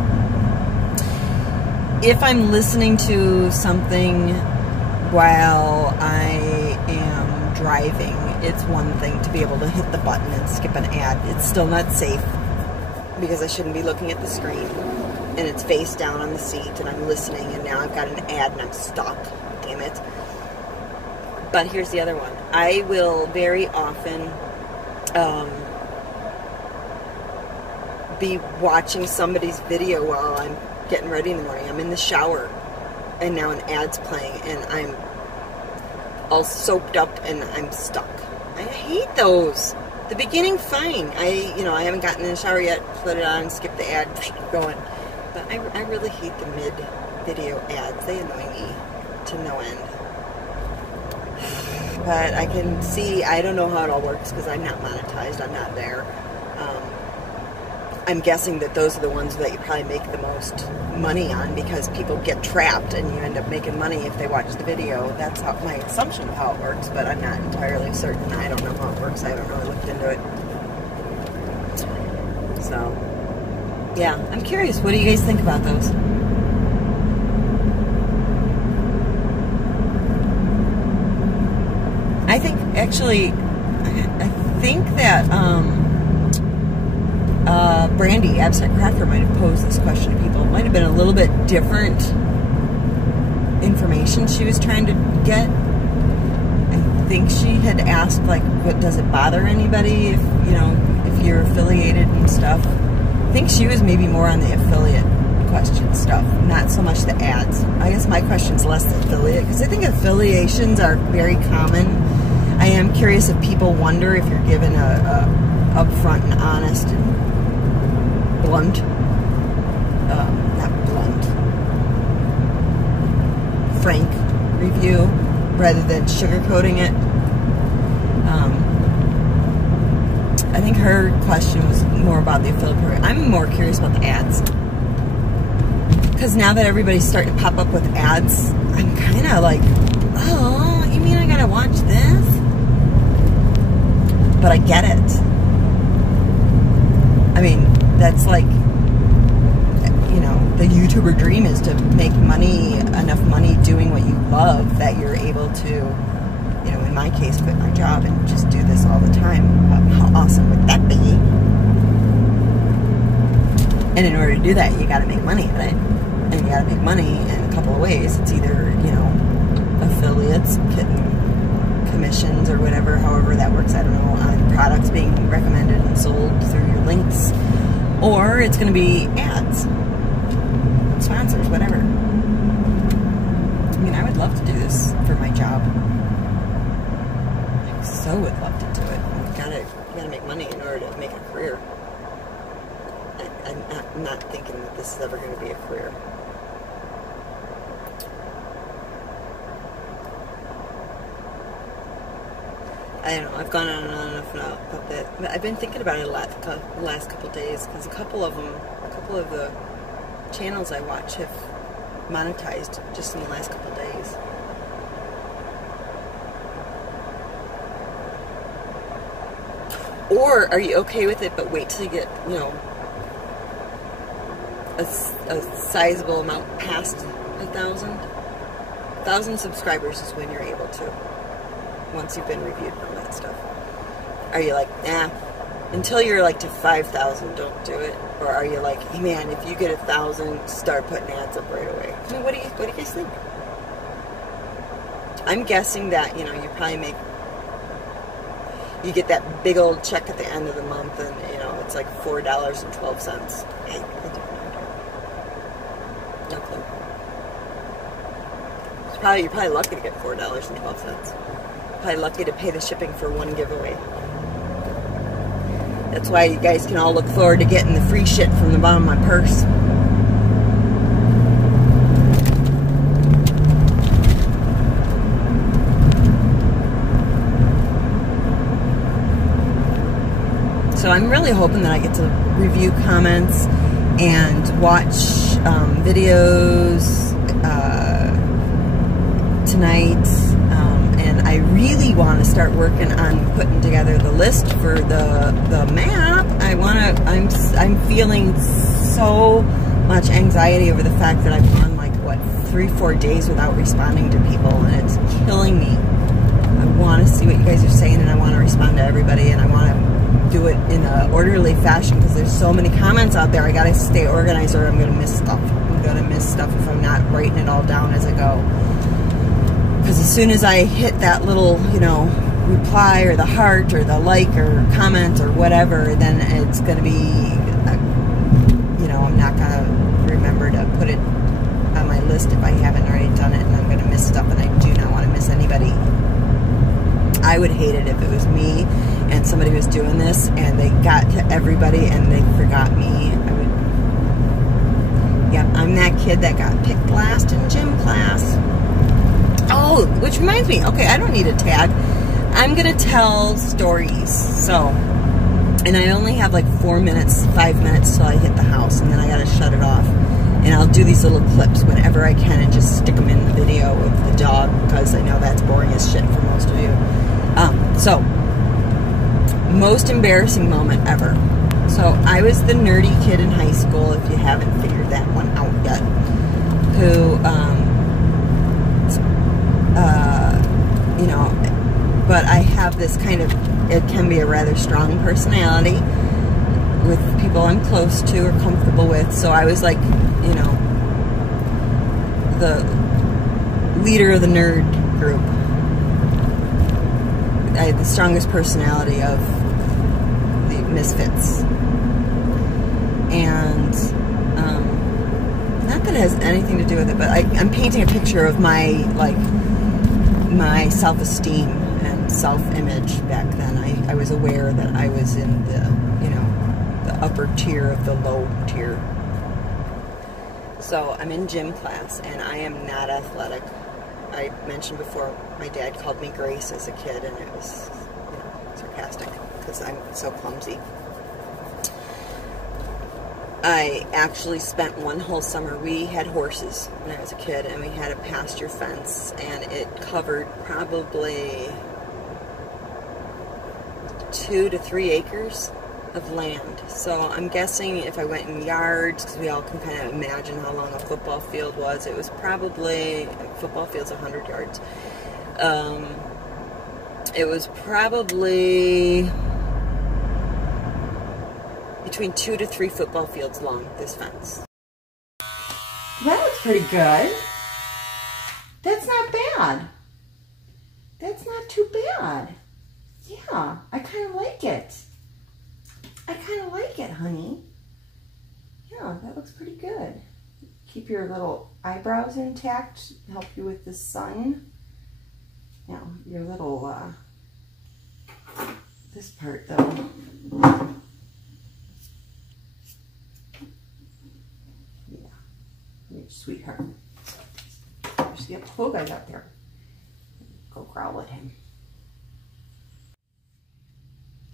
If I'm listening to something while I am driving, it's one thing to be able to hit the button and skip an ad. It's still not safe because I shouldn't be looking at the screen and it's face down on the seat and I'm listening and now I've got an ad and I'm stuck. Damn it. But here's the other one. I will very often be watching somebody's video while I'm getting ready in the morning. I'm in the shower and now an ad's playing and I'm all soaped up and I'm stuck. I hate those. The beginning, fine. I haven't gotten in the shower yet, put it on, skip the ad, going. But I really hate the mid-video ads. They annoy me to no end. But I can see, I don't know how it all works because I'm not monetized, I'm not there. I'm guessing that those are the ones that you probably make the most money on because people get trapped and you end up making money if they watch the video. That's my assumption of how it works, but I'm not entirely certain. I don't know how it works. I haven't really looked into it. So, yeah, I'm curious. What do you guys think about those? I think, actually, I think that Brandy, Abstract Crafter, might have posed this question to people. It might have been a little bit different information she was trying to get. I think she had asked, like, what does it bother anybody if, you know, if you're affiliated and stuff. I think she was maybe more on the affiliate question stuff, not so much the ads. I guess my question's less the affiliate, because I think affiliations are very common. I am curious if people wonder if you're given a upfront and honest and blunt, not blunt, frank review rather than sugarcoating it. I think her question was more about the affiliate program. I'm more curious about the ads. Because now that everybody's starting to pop up with ads, I'm kind of like, oh, you mean I gotta watch this? But I get it. I mean, that's like, you know, the YouTuber dream is to make money, enough money doing what you love that you're able to, you know, in my case, quit my job and just do this all the time. How awesome would that be? And in order to do that, you gotta make money at it. And you gotta make money in a couple of ways. It's either, you know, affiliates, getting commissions or whatever, however that works, I don't know, on products being recommended and sold through your links, or it's going to be ads, sponsors, whatever. I mean, I would love to do this for my job. I so would love to do it. You gotta make money in order to make a career. I'm not thinking that this is ever going to be a career. I don't know, I've gone on and on enough now about that. But I've been thinking about it a lot the last couple of days, because a couple of the channels I watch have monetized just in the last couple of days. Or are you okay with it, but wait till you get, you know, a sizable amount past 1,000? 1,000 subscribers is when you're able to, once you've been reviewed and all that stuff. Are you like, nah, until you're like to 5,000, don't do it? Or are you like, hey man, if you get 1,000, start putting ads up right away? I mean, what do you guys think? I'm guessing that, you know, you probably make, you get that big old check at the end of the month, and you know, it's like $4.12. Hey, I don't know. No clue. You're probably lucky to get $4.12. Probably lucky to pay the shipping for one giveaway. That's why you guys can all look forward to getting the free shit from the bottom of my purse. So I'm really hoping that I get to review comments and watch videos tonight. And I really want to start working on putting together the list for the map. I'm feeling so much anxiety over the fact that I've gone like, what, 3-4 days without responding to people, and it's killing me. I want to see what you guys are saying, and I want to respond to everybody, and I want to do it in an orderly fashion, because there's so many comments out there. I gotta stay organized, or I'm gonna miss stuff. I'm gonna miss stuff if I'm not writing it all down as I go. Because as soon as I hit that little, you know, reply or the heart or the like or comment or whatever, then it's gonna be, you know, I'm not gonna remember to put it on my list if I haven't already done it, and I'm gonna miss stuff, and I do not want to miss anybody. I would hate it if it was me and somebody was doing this and they got to everybody and they forgot me. I would, yeah, I'm that kid that got picked last in gym class. Oh, which reminds me, okay, I don't need a tag. I'm gonna tell stories, so, and I only have like 5 minutes till I hit the house, and then I gotta shut it off. And I'll do these little clips whenever I can and just stick them in the video of the dog, because I know that's boring as shit for most of you. So, most embarrassing moment ever. So, I was the nerdy kid in high school, if you haven't figured that one out yet, who, you know, but I have this kind of, it can be a rather strong personality. with people I'm close to or comfortable with. So I was like, you know, the leader of the nerd group. I had the strongest personality of the misfits. And not that it has anything to do with it, but I'm painting a picture of my, like, my self-esteem and self-image back then. I was aware that I was in the, you know, the upper tier of the low tier. So I'm in gym class, and I am not athletic. I mentioned before, my dad called me Grace as a kid, and it was, you know, sarcastic because I'm so clumsy. I actually spent one whole summer. We had horses when I was a kid, and we had a pasture fence, and it covered probably 2 to 3 acres of land. So I'm guessing if I went in yards, because we all can kind of imagine how long a football field was, it was probably, a football field's 100 yards. It was probably between 2 to 3 football fields long, this fence. That looks pretty good. That's not bad. That's not too bad. Yeah, I kind of like it. I kind of like it, honey. Yeah, that looks pretty good. Keep your little eyebrows intact, help you with the sun. Now, your little, this part though. Sweetheart. There's the poor guy out there. Go growl at him.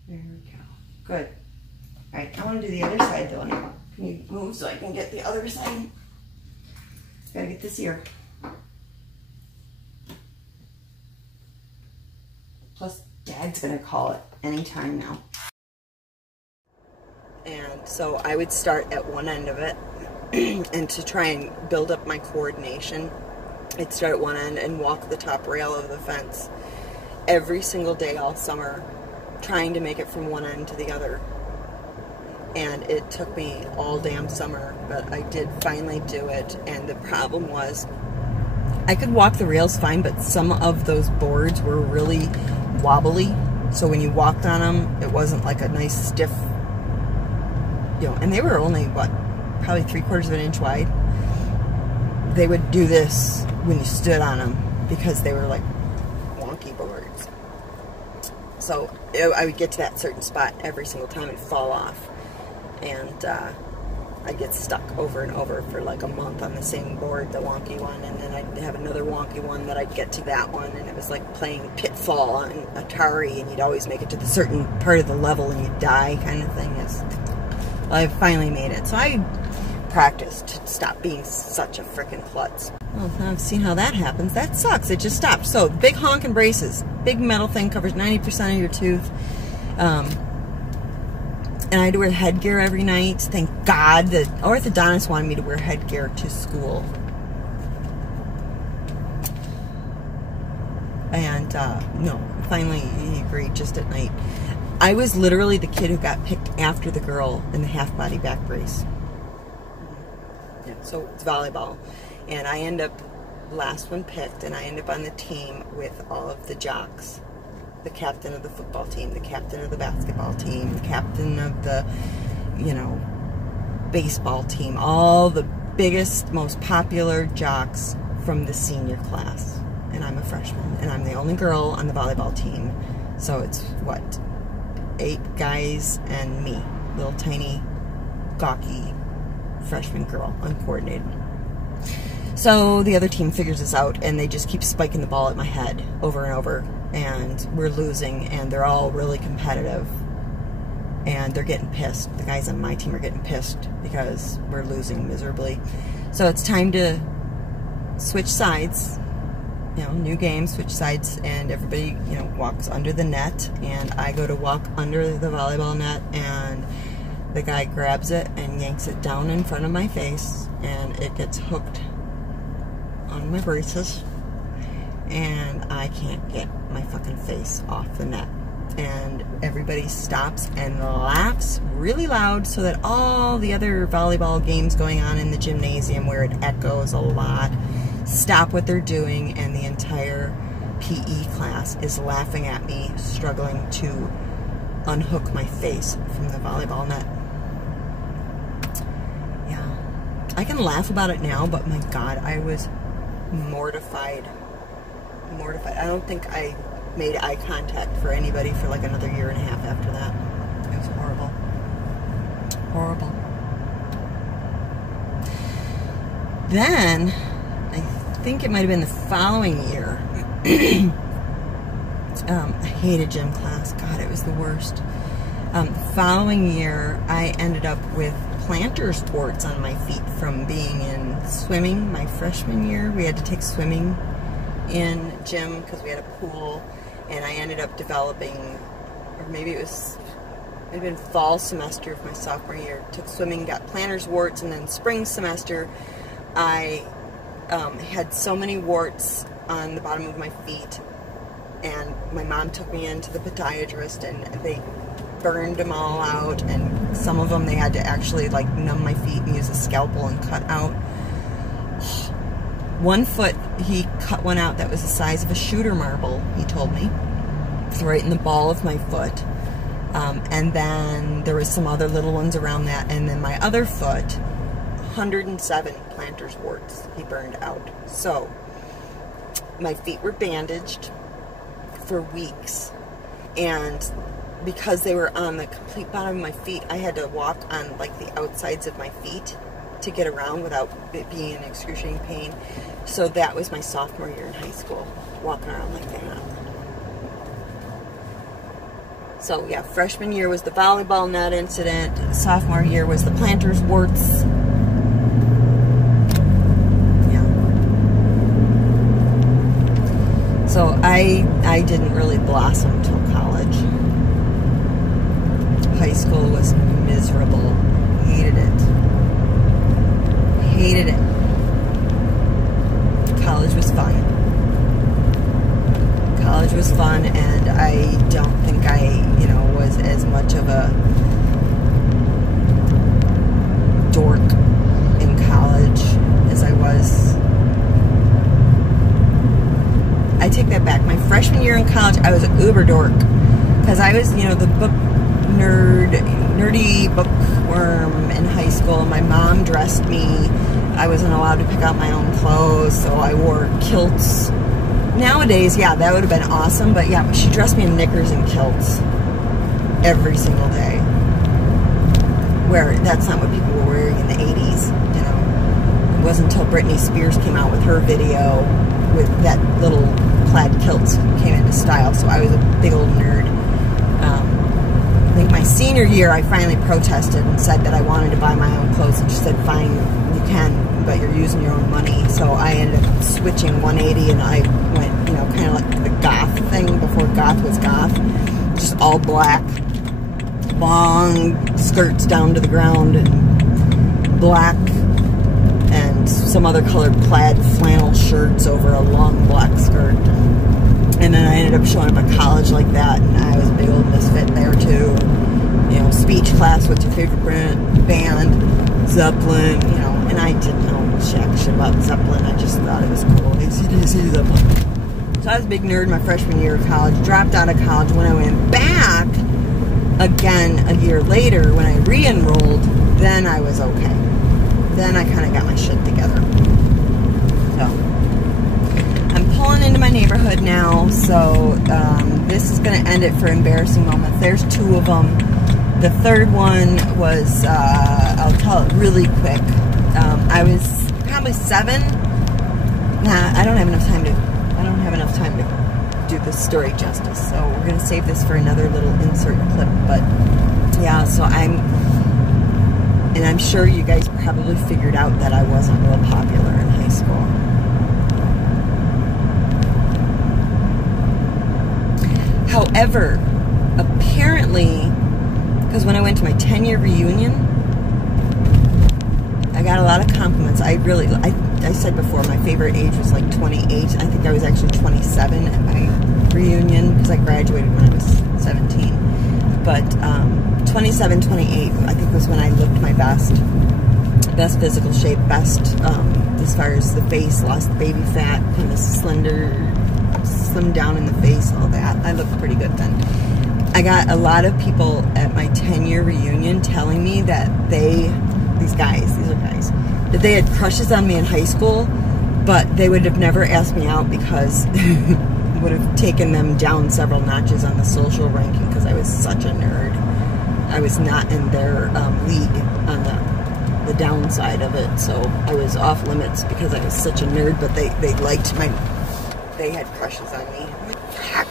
There we go. Good. Alright, I want to do the other side though now. Can you move so I can get the other side? Gotta get this ear. Plus, Dad's gonna call it anytime now. And so I would start at one end of it. And to try and build up my coordination, I'd start at one end and walk the top rail of the fence every single day all summer, trying to make it from one end to the other. And it took me all damn summer, but I did finally do it. And the problem was, I could walk the rails fine, but some of those boards were really wobbly. So when you walked on them, it wasn't like a nice stiff, you know, and they were only, what, probably 3/4 of an inch wide. They would do this when you stood on them because they were like wonky boards. So I would get to that certain spot every single time and fall off, and I'd get stuck over and over for like a month on the same board, the wonky one, and then I'd have another wonky one that I'd get to that one, and it was like playing Pitfall on Atari, and you'd always make it to the certain part of the level and you'd die kind of thing. Well, I finally made it. So I practiced to stop being such a frickin' klutz. Well, now I've seen how that happens. That sucks. It just stopped. So, big honkin' braces. Big metal thing covers 90% of your tooth. And I had to wear headgear every night. Thank God the orthodontist wanted me to wear headgear to school. And, no, finally he agreed just at night. I was literally the kid who got picked after the girl in the half-body back brace. Yeah, so it's volleyball. And I end up last one picked, and I end up on the team with all of the jocks. The captain of the football team, the captain of the basketball team, the captain of the, you know, baseball team. All the biggest, most popular jocks from the senior class. And I'm a freshman, and I'm the only girl on the volleyball team. So it's, what, 8 guys and me, little tiny, gawky freshman girl, uncoordinated. So the other team figures this out, and they just keep spiking the ball at my head over and over, and we're losing, and they're all really competitive, and they're getting pissed. The guys on my team are getting pissed because we're losing miserably. So it's time to switch sides. You know, new game, switch sides, and everybody, you know, walks under the net, and I go to walk under the volleyball net, and the guy grabs it and yanks it down in front of my face, and it gets hooked on my braces, and I can't get my fucking face off the net. and everybody stops and laughs really loud so that all the other volleyball games going on in the gymnasium, where it echoes a lot, stop what they're doing, and the entire PE class is laughing at me struggling to unhook my face from the volleyball net. Yeah, I can laugh about it now, but my God, I was mortified. Mortified. I don't think I made eye contact for anybody for like another year and a half after that. It was horrible. Horrible. Then, I think it might have been the following year. I hated gym class. God, it was the worst. The following year, I ended up with plantar warts on my feet from being in swimming my freshman year. We had to take swimming in gym because we had a pool, and I ended up developing, or maybe it had been fall semester of my sophomore year, took swimming, got plantar warts, and then spring semester, I had so many warts on the bottom of my feet, and my mom took me into the podiatrist, and they burned them all out, and some of them they had to actually like numb my feet and use a scalpel and cut out. One foot, he cut one out that was the size of a shooter marble, he told me, right in the ball of my foot. And then there was some other little ones around that, and then my other foot, 107 plantar warts he burned out. So my feet were bandaged for weeks, and because they were on the complete bottom of my feet, I had to walk on like the outsides of my feet to get around without it being in excruciating pain. So that was my sophomore year in high school, walking around like that. So yeah, freshman year was the volleyball net incident. Sophomore year was the plantar warts. So I didn't really blossom till college. High school was miserable. Hated it. Hated it. College was fun. College was fun, and I don't think I, was as much of a dork in college as I was. I take that back. My freshman year in college, I was an uber dork. Because I was, the book nerdy bookworm in high school. My mom dressed me. I wasn't allowed to pick out my own clothes, so I wore kilts. Nowadays, yeah, that would have been awesome. But yeah, she dressed me in knickers and kilts every single day. Where that's not what people were wearing in the 80s, It wasn't until Britney Spears came out with her video with that little plaid kilts came into style, so I was a big old nerd. I think my senior year I finally protested and said that I wanted to buy my own clothes, and she said, fine, you can, but you're using your own money. So I ended up switching 180, and I went, kind of like the goth thing before goth was goth. Just all black, long skirts down to the ground, and black and some other colored plaid flannel shirts over a long black skirt. And then I ended up showing up at college like that, and I was a big old misfit there too. Speech class, what's your favorite band? Zeppelin, and I didn't know jack shit about Zeppelin. I just thought it was cool. AC/DC, Zeppelin. So I was a big nerd my freshman year of college, dropped out of college. When I went back again a year later, when I re-enrolled, then I was okay. Then I kind of got my shit together. So I'm pulling into my neighborhood now, so this is going to end it for embarrassing moments. There's two of them. The third one was, I'll tell it really quick. I was probably 7. Nah, I don't have enough time to do this story justice, so we're going to save this for another little insert clip. But yeah, so I'm sure you guys probably figured out that I wasn't real popular in high school. However, apparently, because when I went to my 10-year reunion, I got a lot of compliments. I said before, my favorite age was like 28. I think I was actually 27 at my reunion, because I graduated when I was 17. But 27, 28, I think was when I looked my best physical shape, best as far as the face, lost the baby fat, kind of slimmed down in the face, all that. I looked pretty good then. I got a lot of people at my 10-year reunion telling me that these are guys, that they had crushes on me in high school, but they would have never asked me out because it would have taken them down several notches on the social ranking because I was such a nerd. I was not in their league on the downside of it, so I was off limits because I was such a nerd, but they liked they had crushes on me. I'm like, fuck.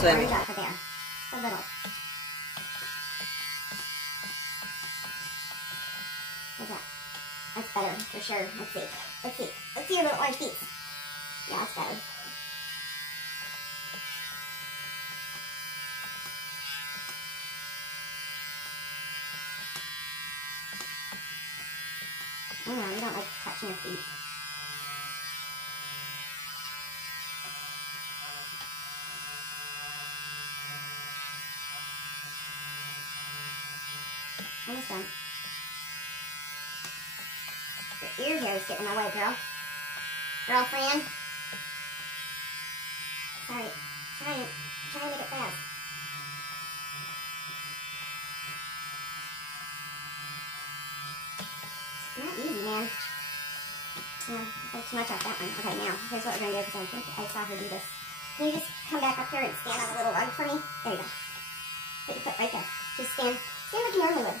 So anyway. Off of there. A little. How's that? That's better, for sure. Let's see. Let's see. Let's see your little orange feet. Yeah, that's better. Oh no, you don't like touching your feet. Almost done. Your ear hair is getting in my way, girl. Girlfriend. Sorry. Trying to make it fast. Not easy, man. Yeah, I took too much off that one. Okay, now, here's what we're going to do because I think I saw her do this. Can you just come back up here and stand on the little rug for me? There you go. Put your foot right there. Just stand like you normally would.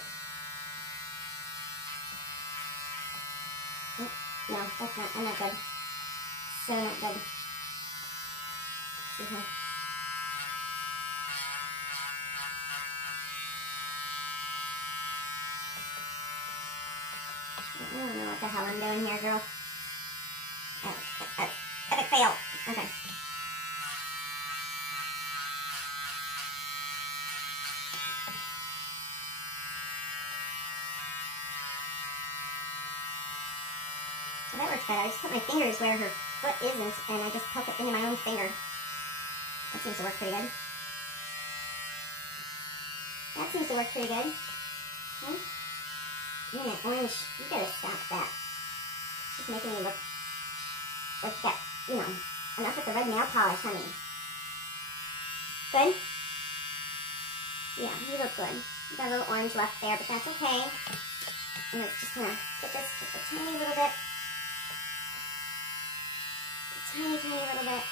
No, that's not, I'm not good. So not good. See here. I don't know what the hell I'm doing here, girl. Epic fail. Okay. So that works better. I just put my fingers where her foot isn't, and I just poke it into my own finger. That seems to work pretty good. That seems to work pretty good. Okay. You and that orange, you gotta stop that. It's just making me look like that, you know, enough with the red nail polish, honey. Good? Yeah, you look good. You got a little orange left there, but that's okay. And let's just kind of get this just a tiny little bit. A tiny little bit.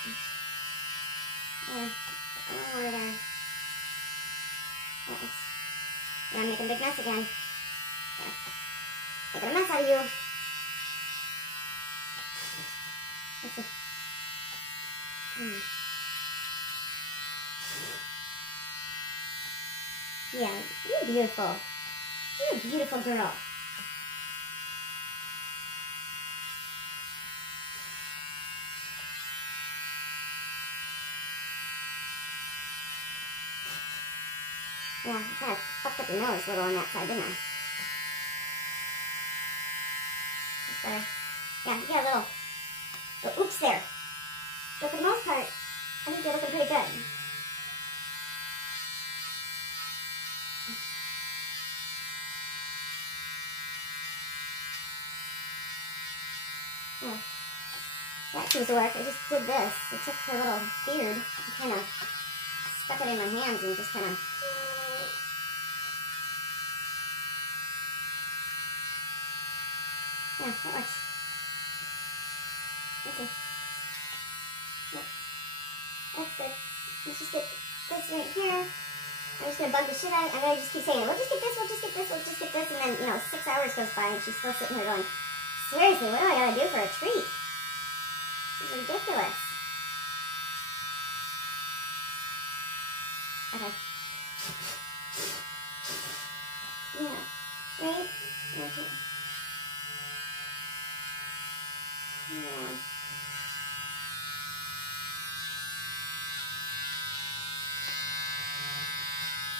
There. Oh, over there. Now I'm making a big mess again. There. Making a mess out of you. Let's see. Yeah, you're beautiful. You're a beautiful girl. Yeah, I kind of fucked up your nose a little on that side, didn't I? That's better. Yeah, you got a little oops there. But for the most part, I think you're looking pretty good. Yeah. That seems to work. I just did this. I took her little beard and kind of stuck it in my hands and just kind of... Yeah, that works. Okay. Yep. That's good. Let's just get this right here. I'm just going to bug the shit out of it. I'm going to just keep saying, we'll just get this, we'll just get this, we'll just get this. And then, you know, 6 hours goes by and she's still sitting here going, seriously, what do I got to do for a treat? This is ridiculous. Okay. Yeah. Right? Okay. Yeah.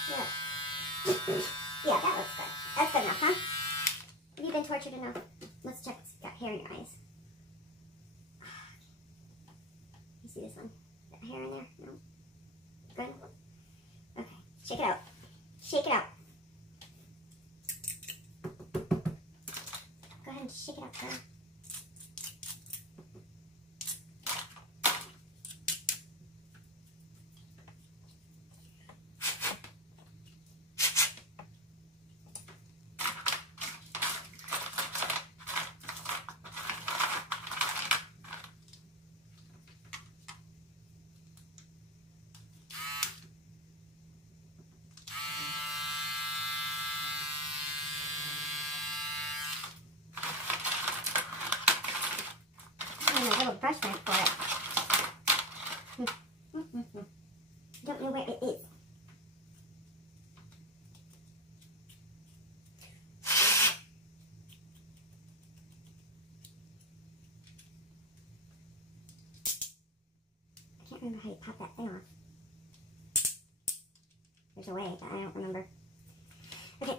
Yeah. Yeah, that looks good. That's good enough, huh? Have you been tortured enough? Let's check. It's got hair in your eyes. You see this one? Got hair in there? No. Good? Okay. Shake it out. Shake it out. Go ahead and shake it out, girl. A little brush band for it. Don't know where it is. I can't remember how you pop that thing off. There's a way, but I don't remember. Okay.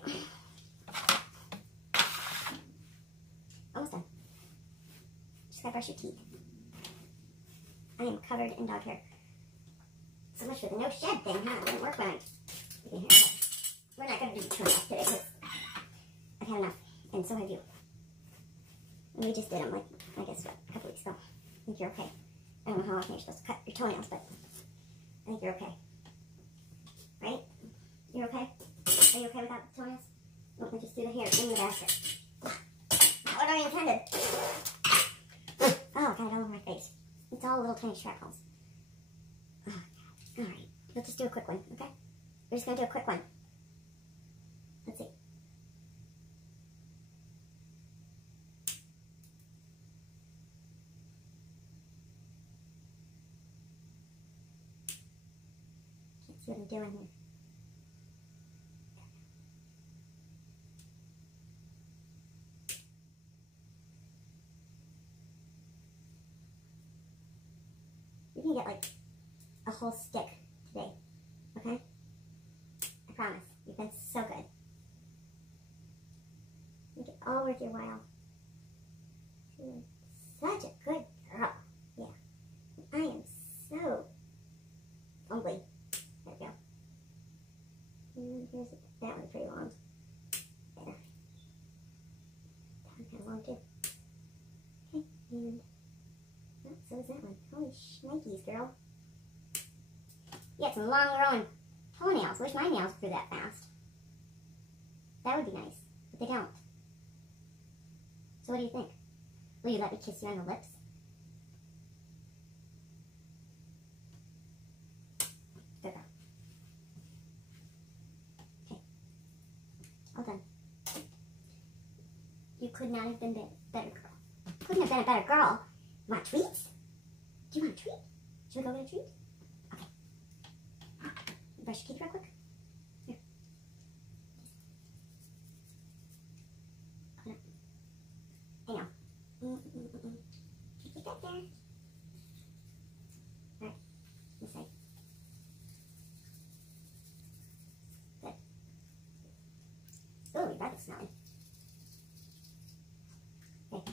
Almost done. Just gotta brush your teeth. I am covered in dog hair. So much for the no shed thing, huh? It didn't work right. We're not gonna do the toenails today because I've had enough, and so have you. And we just did them, like, I guess, what, a couple weeks ago. I think you're okay. I don't know how often you're supposed to cut your toenails, but I think you're okay. Right? You're okay? Are you okay without the toenails? Let me just do the hair in the basket. Not what I intended. Oh, got it all over my face. It's all little tiny shrapnels. Oh, God. Alright. Let's just do a quick one, okay? We're just going to do a quick one. Let's see. Can't see what I'm doing here. You can get like a whole stick today, okay? I promise. You've been so good. Make it all worth your while. You're such a good girl. Yeah. I am so fumbly. There we go. And here's that one pretty long. There. That one kind of long too. Okay, and oh, so is that one. Holy shnikes, girl. You got some long growing toenails. Wish my nails grew that fast. That would be nice, but they don't. So what do you think? Will you let me kiss you on the lips? Good girl. Okay. All done. You could not have been a better girl. Couldn't have been a better girl. Want treats? Do you want a treat? Should we go get a treat? Okay. Brush your teeth real quick. Here. Open up. I know. Keep that there. Alright. This side. Good. Oh, your breath is smelling. Okay.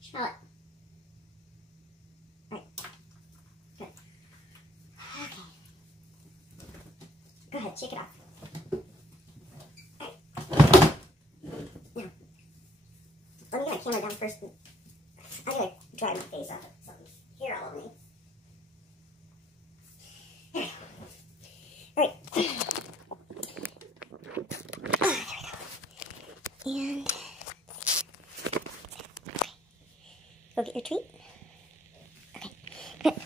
Smell it. Go ahead, shake it off. Alright. Now, let me get my camera down first. I gotta dry my face off of something here all over me. Alright. There we go. And go get your treat. Okay. Good.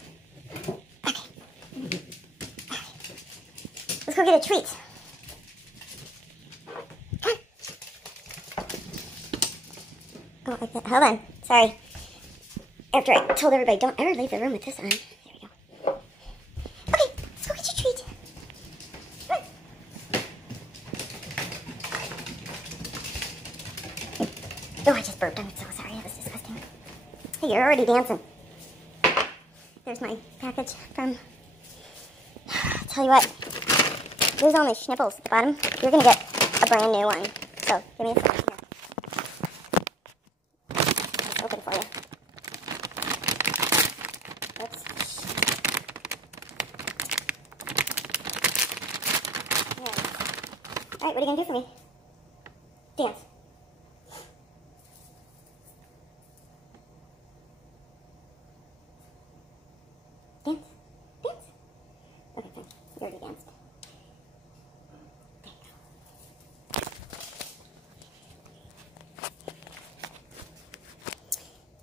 Let's go get a treat. Oh, like that. Hold on. Sorry. After I told everybody, don't ever leave the room with this on. There we go. Okay, let's go get your treat. Oh, I just burped. I'm so sorry. That was disgusting. Hey, you're already dancing. There's my package from... I'll tell you what. There's only schnipples at the bottom. You're going to get a brand new one. So, give me a second here. It's open for you. Oops. Alright, what are you going to do for me? Dance. Dance. Dance. Okay, fine. You already danced.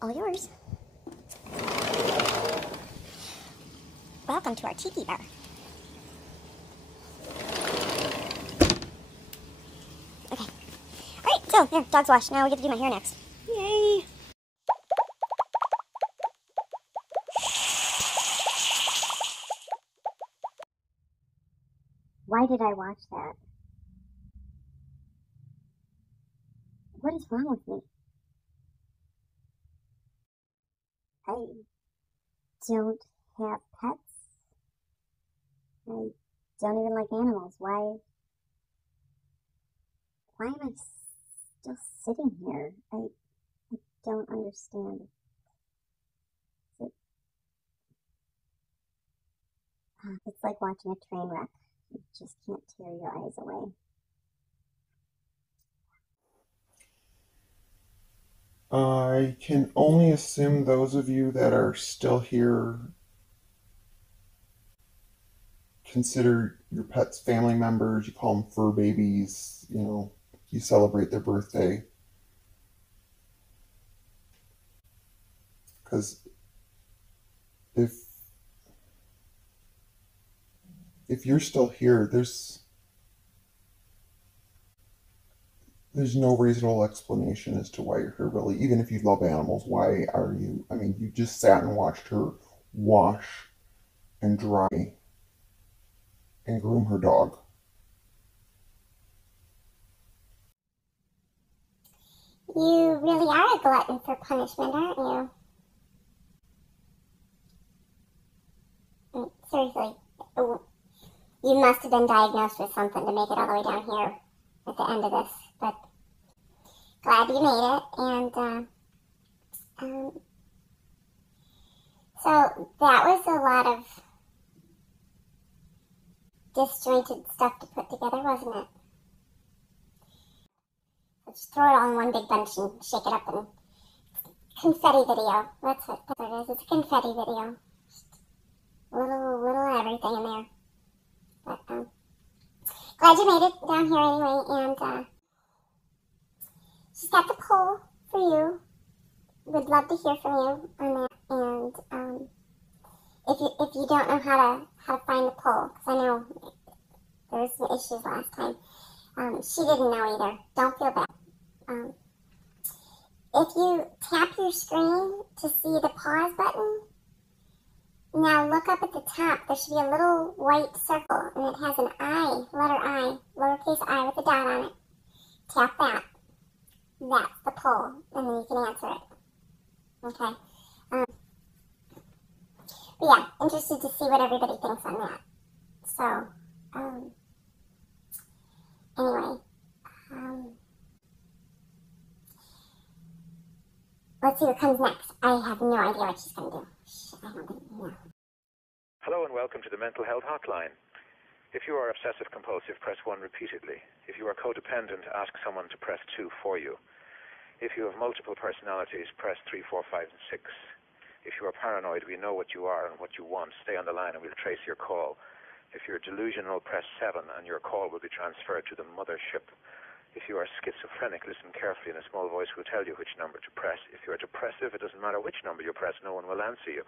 All yours. Welcome to our tiki bar. Okay. Alright, so, here, dog's wash. Now we get to do my hair next. Yay! Why did I watch that? What is wrong with me? I don't have pets. I don't even like animals. Why am I still sitting here? I don't understand. It's like watching a train wreck. You just can't tear your eyes away. I can only assume those of you that are still here consider your pets family members. You call them fur babies, you know, you celebrate their birthday. Because if you're still here, there's no reasonable explanation as to why you're here, really. Even if you love animals, why are you? I mean, you just sat and watched her wash and dry and groom her dog. You really are a glutton for punishment, aren't you? Seriously, you must have been diagnosed with something to make it all the way down here at the end of this, but glad you made it, and so that was a lot of disjointed stuff to put together, wasn't it? Just throw it all in one big bunch and shake it up and confetti video. That's what it is. It's a confetti video. Just little everything in there. But glad you made it down here anyway, and she's got the poll for you. Would love to hear from you on that. And if you don't know how to find the poll, because I know there was some issues last time. She didn't know either. Don't feel bad. If you tap your screen to see the pause button, now look up at the top. There should be a little white circle, and it has an I, letter I, lowercase I with a dot on it. Tap that. That's the poll, and then you can answer it. Okay. But yeah, interested to see what everybody thinks on that. So, anyway, let's see what comes next. I have no idea what she's going to do. I don't think, no. Hello and welcome to the Mental Health Hotline. If you are obsessive compulsive, press 1 repeatedly. If you are codependent, ask someone to press 2 for you. If you have multiple personalities, press 3, 4, 5, and 6. If you are paranoid, we know what you are and what you want. Stay on the line and we'll trace your call. If you're delusional, press 7 and your call will be transferred to the mothership. If you are schizophrenic, listen carefully and a small voice will tell you which number to press. If you are depressive, it doesn't matter which number you press, no one will answer you.